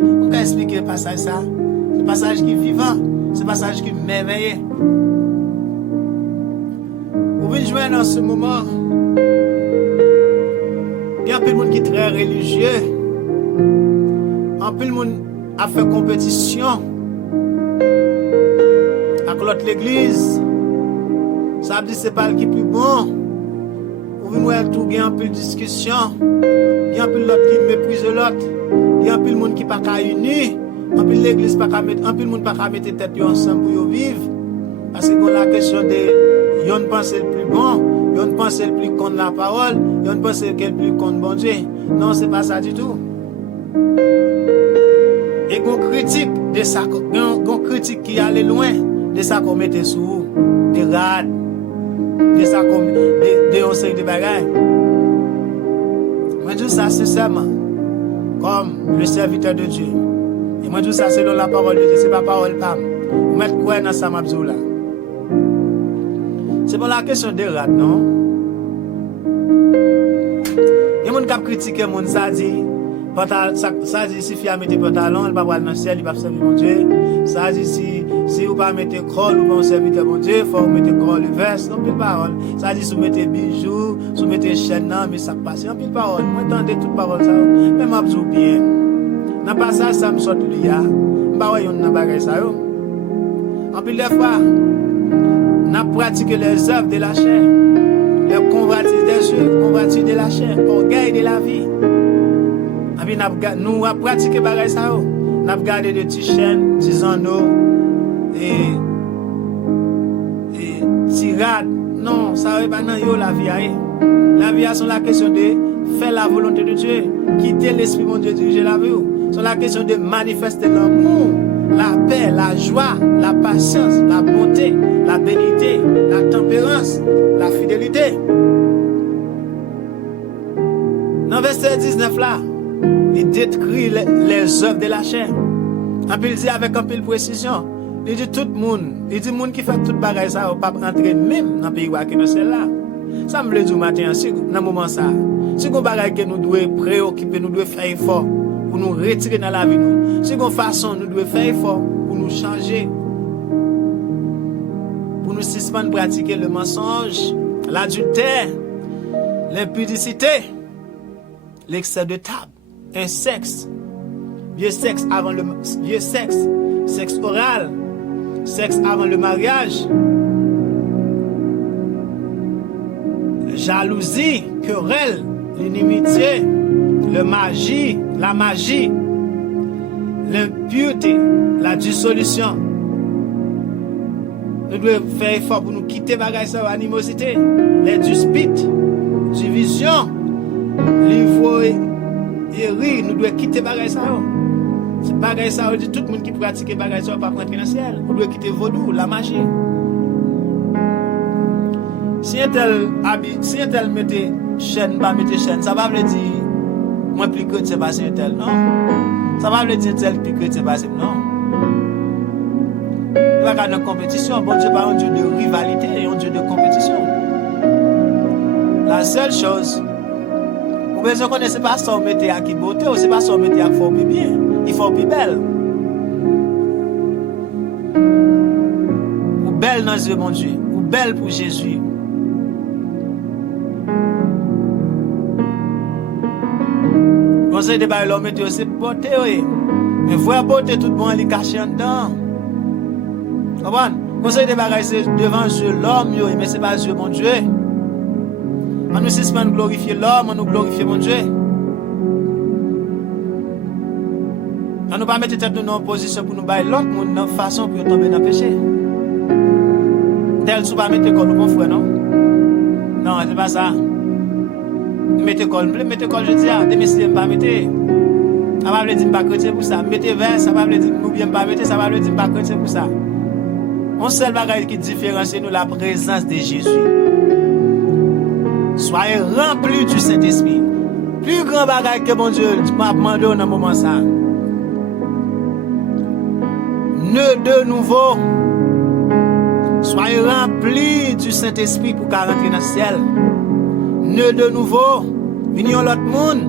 On peut expliquer le passage ça. C'est un passage qui est vivant, c'est un passage qui est merveilleux. Vous venez jouer dans ce moment. Il y a un peu de monde qui est très religieux. Un peu de monde a fait compétition avec l'autre l'église. Ça veut dire que ce n'est pas le qui est plus bon. Vous venez voir tout, il y a un peu de discussion. Il y a un peu de l'autre qui méprise l'autre. Il y a un peu de monde qui n'est pas uni. Un peu de l'église, un peu de monde qui ne mettre tête ensemble pour vivre. Parce que la question de yon pense le plus bon, yon pense le plus contre la parole, yon pense le plus contre bon Dieu. Non, c'est pas ça du tout. Et qu'on critique de ça, qu'on critique qui allait loin de ça qu'on mettait sous, des rades, de ça qu'on de conseils de bagaille. Moi, je dis ça sincèrement, comme le serviteur de Dieu. Et moi, je dis ça selon la parole de Dieu, c'est pas parole pam. Vous mettez quoi dans ça, mabzou là? C'est pas la question de rad, non? Il y a des gens qui critiquent les gens, ça dit, si fille a mis des pantalons, elle va pas aller dans le ciel, il va servir mon Dieu. Ça dit, si vous pas mettre col, vous pas servir mon Dieu, il faut mettre col le verse, non, pile parole. Ça dit, si vous mettez bijoux, si vous mettez chaîne, non, mais ça passe, non, pile parole. Moi, entendez toute parole, ça, même absou bien. Dans le passage, ça me sort de l'IA, je ne sais pas bagage ça, en pile de fois, n'a pratiqué les œuvres de la chair, les convoitises des yeux, convoitises de la chair, orgueil de la vie. Nous avons pratiqué les bagages. Nous avons gardé des petites chaînes, des petits anneaux et tirades. Non, ça n'est pas dans la vie. La vie, c'est la question de faire la volonté de Dieu, quitter l'esprit de Dieu, diriger la vie. C'est la question de manifester l'amour, la paix, la joie, la patience, la bonté, la bénignité, la tempérance, la fidélité. Dans verset 19 là, il décrit les œuvres de la chair. Il dit avec un peu de précision. Il dit tout le monde, il dit monde qui fait tout bagage ça, pas entrer même dans le pays qui est celle-là. Ça me veut dire matin, si dans moment ça, si on bagaille que nous devons préoccuper, nous devons faire effort pour nous retirer dans la vie nous. Si on façon nous devons faire effort pour nous changer. Pour nous suspendre pratiquer le mensonge, l'adultère, l'impudicité, l'excès de table, un sexe, vieux sexe avant le vieux sexe oral, sexe avant le mariage, jalousie, querelle, l'inimitié, la magie, l'impureté, la dissolution. Nous devons faire effort pour nous quitter l'animosité, les disputes, division, l'ivrognerie. Nous devons quitter ça. C'est bagay ça, dit tout le monde qui pratique bagay ça par contre dans le ciel. Nous devons quitter vaudou, la magie. Si un tel mette chaîne, ça va veut dire moins plus que c'est passé un tel, non. Ça va veut dire tel plus que c'est passé, non. Il n'y a pas de compétition. Bon Dieu, pas un Dieu de rivalité et un Dieu de compétition. La seule chose, vous besoin connaître, c'est pas ça on mettait à qui beauté, ou c'est pas ça on mettait à former bien. Il faut plus belle. Ou belle dans les yeux, mon Dieu. Ou belle pour Jésus. Conseil de bail l'homme était aussi beauté, oui. Mais voir beauté tout bon, il est caché en dedans. Comprends? Conseil de bail c'est devant Dieu l'homme, mais c'est pas Dieu, mon Dieu. On nous suspend de glorifier l'homme, on nous glorifie mon Dieu. On ne pas mettre tête dans une position pour nous bailler l'autre monde dans façon pour tomber dans le péché. Tel sous pas mettre école mon frère, non? Non, c'est pas ça. Mettez école, je dis, des messieurs, pas mettre. Ça va dire pas chrétien pour ça. Mettez vers, ça va dire nous bien pas mettre, ça va dire pas chrétien pour ça. On seul bagage qui différencie nous la présence de Jésus. Soyez remplis du Saint-Esprit. Plus grand bagage que mon Dieu m'a demandé dans un moment ça. Ne de nouveau. Soyez remplis du Saint-Esprit pour qu'à rentrer dans le ciel. Ne de nouveau. Venez l'autre monde.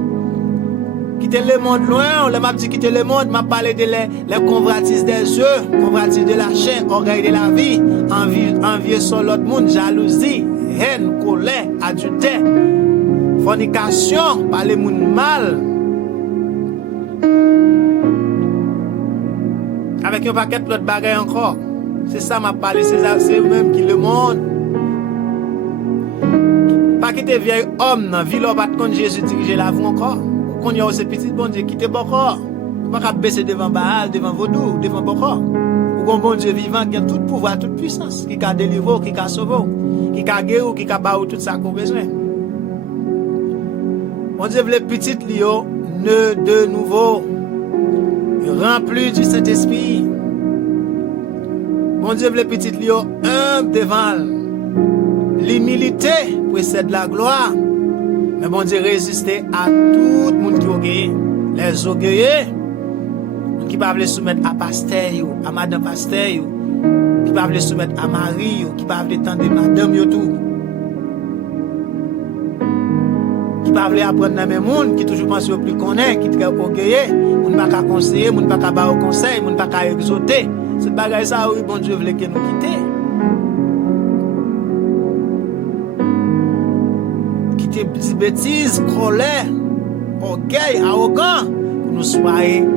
Quittez le monde loin. On m'a dit quitter le monde. M'a parlé de les convoitises des yeux, convoitises de la chair, orgueil de la vie, envie sur l'autre monde, jalousie, haine, colère, adultère, fornication, parler monde mal. Avec un paquet de l'autre bagaille encore. C'est ça m'a parlé, c'est eux-mêmes qui le monde. Pas quitter vieil homme dans ville pas contre Jésus diriger la vie encore. Qu'on y a aussi petit bon Dieu quitter beaucoup. Pas qu'à baisser devant Baal, devant Vaudou, devant beaucoup. Ou un bon Dieu vivant qui a tout pouvoir, toute puissance, qui a délivré, qui a sauvé, qui a guéri, qui a baou tout ça qu'on a besoin. Bon Dieu les petites lions, ne de nouveau, remplis du Saint-Esprit. Bon Dieu les petites lions, humble devant l'humilité précède la gloire. Mais bon Dieu résister à tout le monde qui est orgueilleux. Les orgueilleux, qui ne peuvent pas soumettre à pasteur, à madame pasteur, qui ne peuvent pas soumettre à Marie, qui ne peuvent pas tendre madame et tout. Qui ne peuvent pas apprendre dans le monde, qui toujours pensent au plus qu'on est, qui est orgueilleux, on ne peut pas conseiller, on ne peut pas avoir conseil, on ne peut pas exhorter. C'est bagage ça, oui, bon Dieu voulait que nous quitter. Des bêtises, colère, orgueil, arrogant, pour nous soyons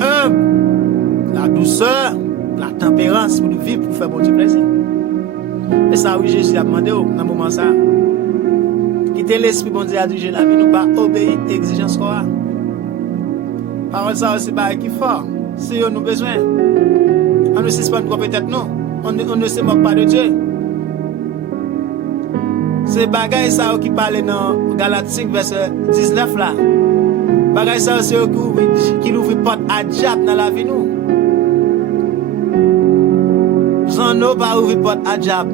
humbles, la douceur, la tempérance pour nous vivre, pour faire bon Dieu plaisir. Et ça, oui, Jésus a demandé dans un moment ça. Quitter l'esprit, bon Dieu a dirigé la vie, nous pas obéir à l'exigence qu'on a. Parole ça aussi, c'est qui fort. C'est eux nous besoin. On ne suspend pas peut-être non. On ne se moque pas de Dieu. C'est bagay ça qui parle dans Galates 5 verset 19 là. Bagay ça c'est qui ouvre porte à diable dans la vie nous. Jean-No pas ouvrir porte à diable.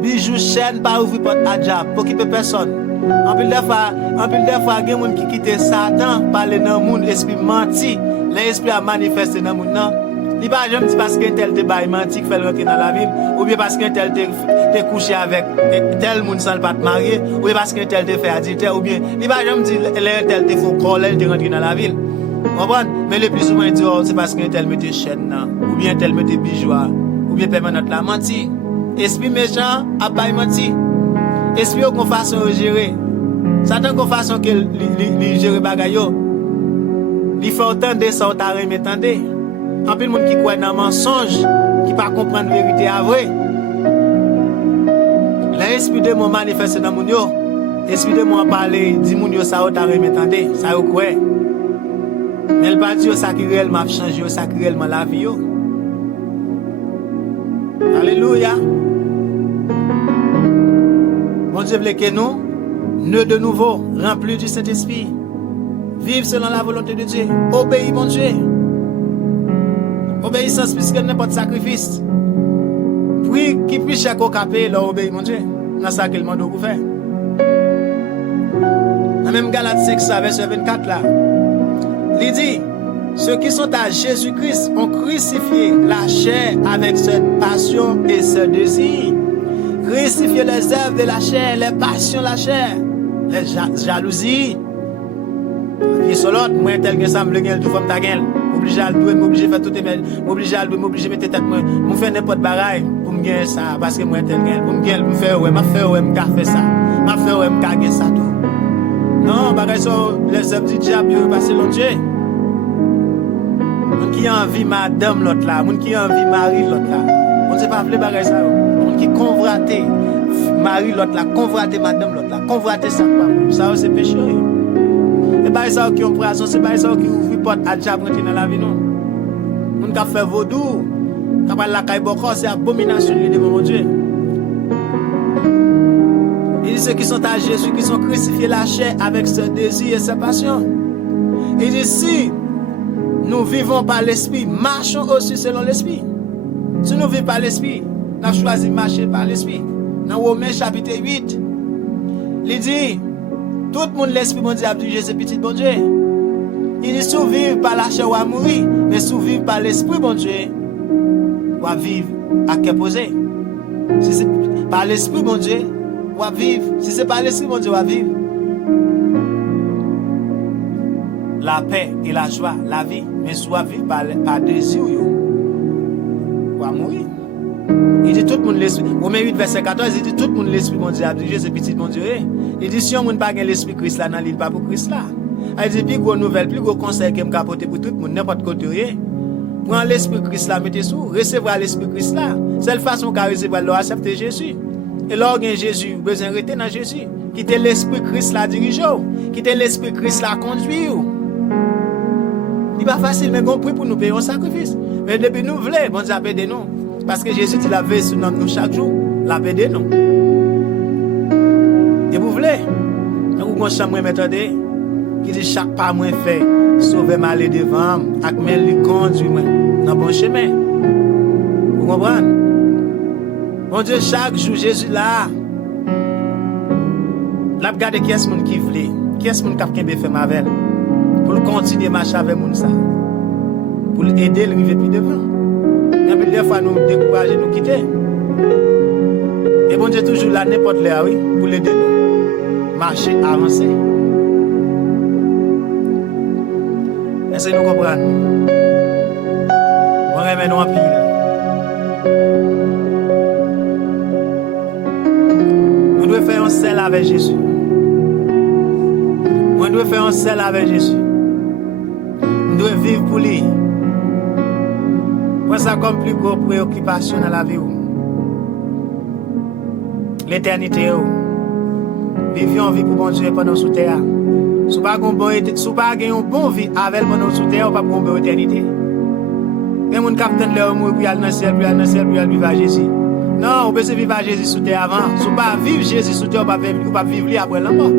Bijou chaîne pas ouvrir porte à diable pour occuper personne. En plus des fois il y a des gens qui quittent Satan parler dans le monde esprit menti, l'esprit a manifesté dans le monde. Il pas jamais dit parce qu'un tel te bail menti fait rentrer dans la ville, ou bien parce qu'un tel te couché avec tel monde sans pas te marier, ou bien parce qu'un tel te fait adultère, ou bien il pas jamais dit l'un tel te faut corps, l'un te rentrer dans la ville. Comprendre? Mais le plus souvent il dit oh, c'est parce qu'un tel mette chaîne là, ou bien tel mette bijoux, ou bien permanent la menti. Esprit méchant a bail menti. Esprit qu'on façon de gérer. Satan qu'on façon que li gérer bagay yo. Li fait autant de ça ta remetande. En plus, monde qui croit dans mensonge, qui pas comprendre la vérité à vrai. L'esprit de mon manifeste dans mon yo. L'esprit de mon parler, dit mon yo ça ou ta remetande, ça ou quoi. Mais le pas dire ça qui réellement changer, ça qui réellement la vie yo. Alléluia. Mon Dieu veut que nous, nœuds de nouveau, remplis du Saint-Esprit, vivre selon la volonté de Dieu, obéis mon Dieu. Obéissance plus que n'importe sacrifice. Puis, qui puisse chaque capé, leur obéir, mon Dieu. Dans ça qu'il m'a pour faire. Dans même Galates 5, verset 24 là, il dit, ceux qui sont à Jésus-Christ ont crucifié la chair avec cette passion et ce désir. Crucifier les œuvres de la chair, les passions de la chair, les jalousies. Et sur l'autre, moi, tel que ça me le tout comme ta gueule. M'oblige à le m'oblige à faire tout, m'oblige à mettre tête, moi, faire n'importe bagaille pour me gagner ça, parce que moi, tel gueule, pour me gagner, me faire, ouais, me faire ça, me faire, ouais, me caguer ça tout. Non, bagaille sur les œuvres du diable, ils passent long Dieu. Moun qui a envie madame l'autre là, moun qui a envie mari l'autre là. On ne sait pas appeler bagaille ça. Moun qui convoité mari l'autre là, convoité madame l'autre là, convoité ça pas. Ça c'est péché. Et pas ça qui ont poisson, c'est pas ça qui ouvre porte à diable rentrer dans la vie non. Moun qui fait vaudou, qui parle la caille boko, c'est abomination devant mon Dieu. Il dit ceux qui sont à Jésus, qui sont crucifiés la chair avec ce désir et cette passion. Il dit si nous vivons par l'esprit, marchons aussi selon l'esprit. Si nous vivons par l'esprit, nous avons choisi de marcher par l'esprit. Dans Romains chapitre 8, il dit, tout le monde l'esprit bon Dieu a dit Jésus petit bon Dieu. Il dit, si vous vivez par la chair, vous allez mourir. Mais si vous vivez par l'esprit bon Dieu, vous allez vivre à quel posé. Si c'est par l'esprit bon Dieu, vous allez vivre. Si c'est par l'esprit bon Dieu, vous allez vivre. La paix et la joie, la vie, mais soit vivre par désir, ou à mourir. Il dit tout le monde l'esprit. Romains 8, verset 14, il dit tout le monde l'esprit, mon Dieu, a dit Jésus petit, mon Dieu. Il dit si on n'a pas l'esprit Christ là, dans l'île, pas pour Christ là. Il dit plus gros nouvelle, plus gros conseil que je capoter pour tout le monde, n'importe côté. Prends l'esprit Christ là, mettez sous, recevoir l'esprit Christ là. C'est la façon qu'a recevoir, leur accepter Jésus. Et lorsque Jésus, besoin de rester dans Jésus. Quitter l'esprit Christ là, diriger. Quitter l'esprit Christ là, conduire. Il n'est pas facile, mais on prie pour nous payer un sacrifice. Mais depuis nous voulons, bon Dieu a aidé nous. Parce que Jésus il a veillé sur nous chaque jour, l'a aidé nous. Et vous voulez, nous avons une chambre méthode qui dit chaque pas moins fait, sauver mal devant, avec mes lui conduire dans le bon chemin. Vous comprenez? Bon Dieu, chaque jour, Jésus là, la regarde qui est-ce qui voulait, qui est-ce qui a fait ma veille. Pour continuer à marcher avec nous, pour aider à arriver plus devant. Et puis des fois, nous décourager, nous quitter. Et bon Dieu, toujours là, n'importe là, oui, pour l'aider nous. Marcher, avancer. Est-ce que nous comprenons? On remet nous en pile. Nous devons faire un sel avec Jésus. On doit faire un sel avec Jésus. On doit vivre pour lui. Pour ça, comme plus grosse préoccupation dans la vie. L'éternité. Vivons en vie pour bon Dieu pendant sous terre. Si vous n'avez pas une bonne vie avec pendant sous terre, vous n'avez pas une bonne éternité. Il y a des gens qui captent leur amour pour aller dans le ciel, pour aller dans le ciel, pour aller vivre à Jésus. Non, vous pouvez vivre à Jésus sous terre avant. Si vous ne pas vivre Jésus sous terre, vous ne pouvez pas vivre après la mort.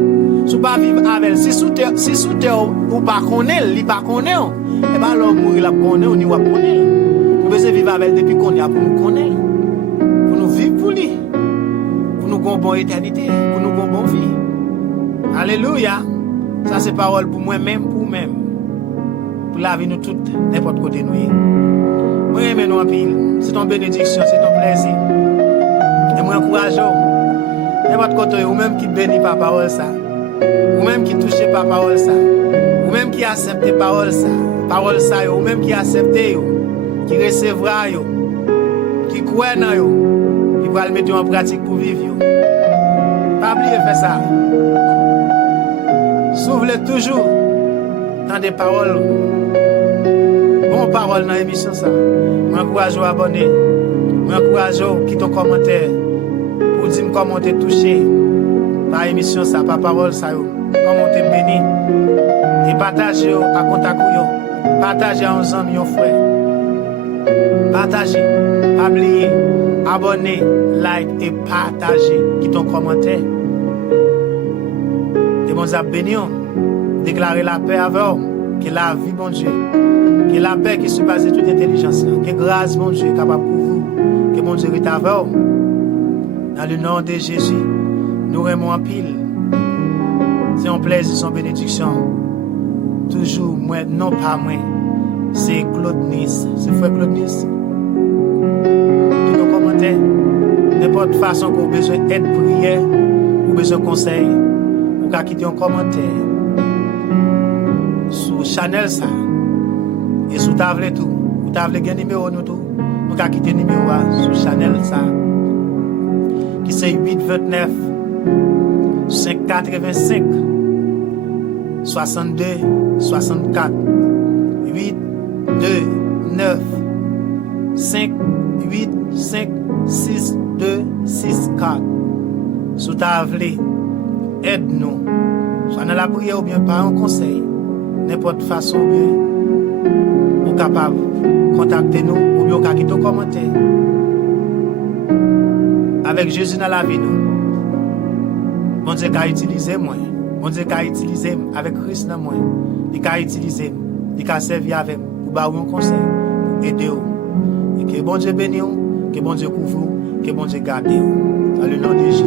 Si vous ne pas vivre avec, si sous terre, vous ne pas connaître, il ne pas connaître, et bien alors mourir la connaître, on n'y va connaître. Vous pouvez vivre avec depuis qu'on y a pour nous connaître, pour nous vivre pour lui, pour nous avoir une bonne éternité, pour nous avoir une bonne vie. Alléluia. Ça c'est parole pour moi-même, pour vous-même. Pour la vie nous toutes, n'importe côté nous. Moi, j'aime nous en pile. C'est ton bénédiction, c'est ton plaisir. Et moi, encourage. N'importe côté, ou même qui bénit par parole ça. Ou même qui touche par parole ça. Ou même qui accepte parole ça. Parole ça, ou même qui accepte, qui recevra, qui croit dans yo, qui va le mettre en pratique pour vivre. Pas oublier faire ça. S'ouvre toujours dans des paroles. Bon parole dans l'émission ça. Moi encourage à abonner. Moi encourage à quitter ton commentaire pour dire comment t'es touché par l'émission ça, par parole ça yo. Comment t'es béni. Et partager à contact yo. Partager à nos amis, aux frères. Partagez, oubliez, abonnez, like et partagez. Quitte ton commentaire. Et bon, ça béni, déclarez la paix avec vous, que la vie, bon Dieu, que la paix qui surpasse toute intelligence, que grâce, bon Dieu, capable pour vous, que bon Dieu est avec vous. Dans le nom de Jésus, nous aimons en pile. C'est un plaisir, son bénédiction. Toujours, moi, non pas moi. C'est Claude Nice, c'est frère Claude Nice. Qui nous commentaire. N'importe façon qu'on a besoin d'aide, prière, ou besoin de conseil, ou qu'à quitter un commentaire sur Chanel ça. Et sur table tout. Ou table un numéro nous tout. Nous qu'à quitter le numéro sur Chanel ça. Qui c'est 829 585 62 64 8 2 9 5 8 5 6 2 6 4. Sous ta vlé, aide-nous. Soit dans la prière ou bien par un conseil, n'importe façon bien, ou capable contacter nous ou bien quitter ton commentaire. Avec Jésus dans la vie nous. Bon Dieu qu'a utilisé moi. Bon Dieu qu'a utilisé avec Christ dans moi. Il qu'a utilisé, il qu'a servi avec pour ba un conseil, pour aider vous. Et que bon Dieu bénisse, que bon Dieu couvre, que bon Dieu garde vous. Dans le nom de Jésus.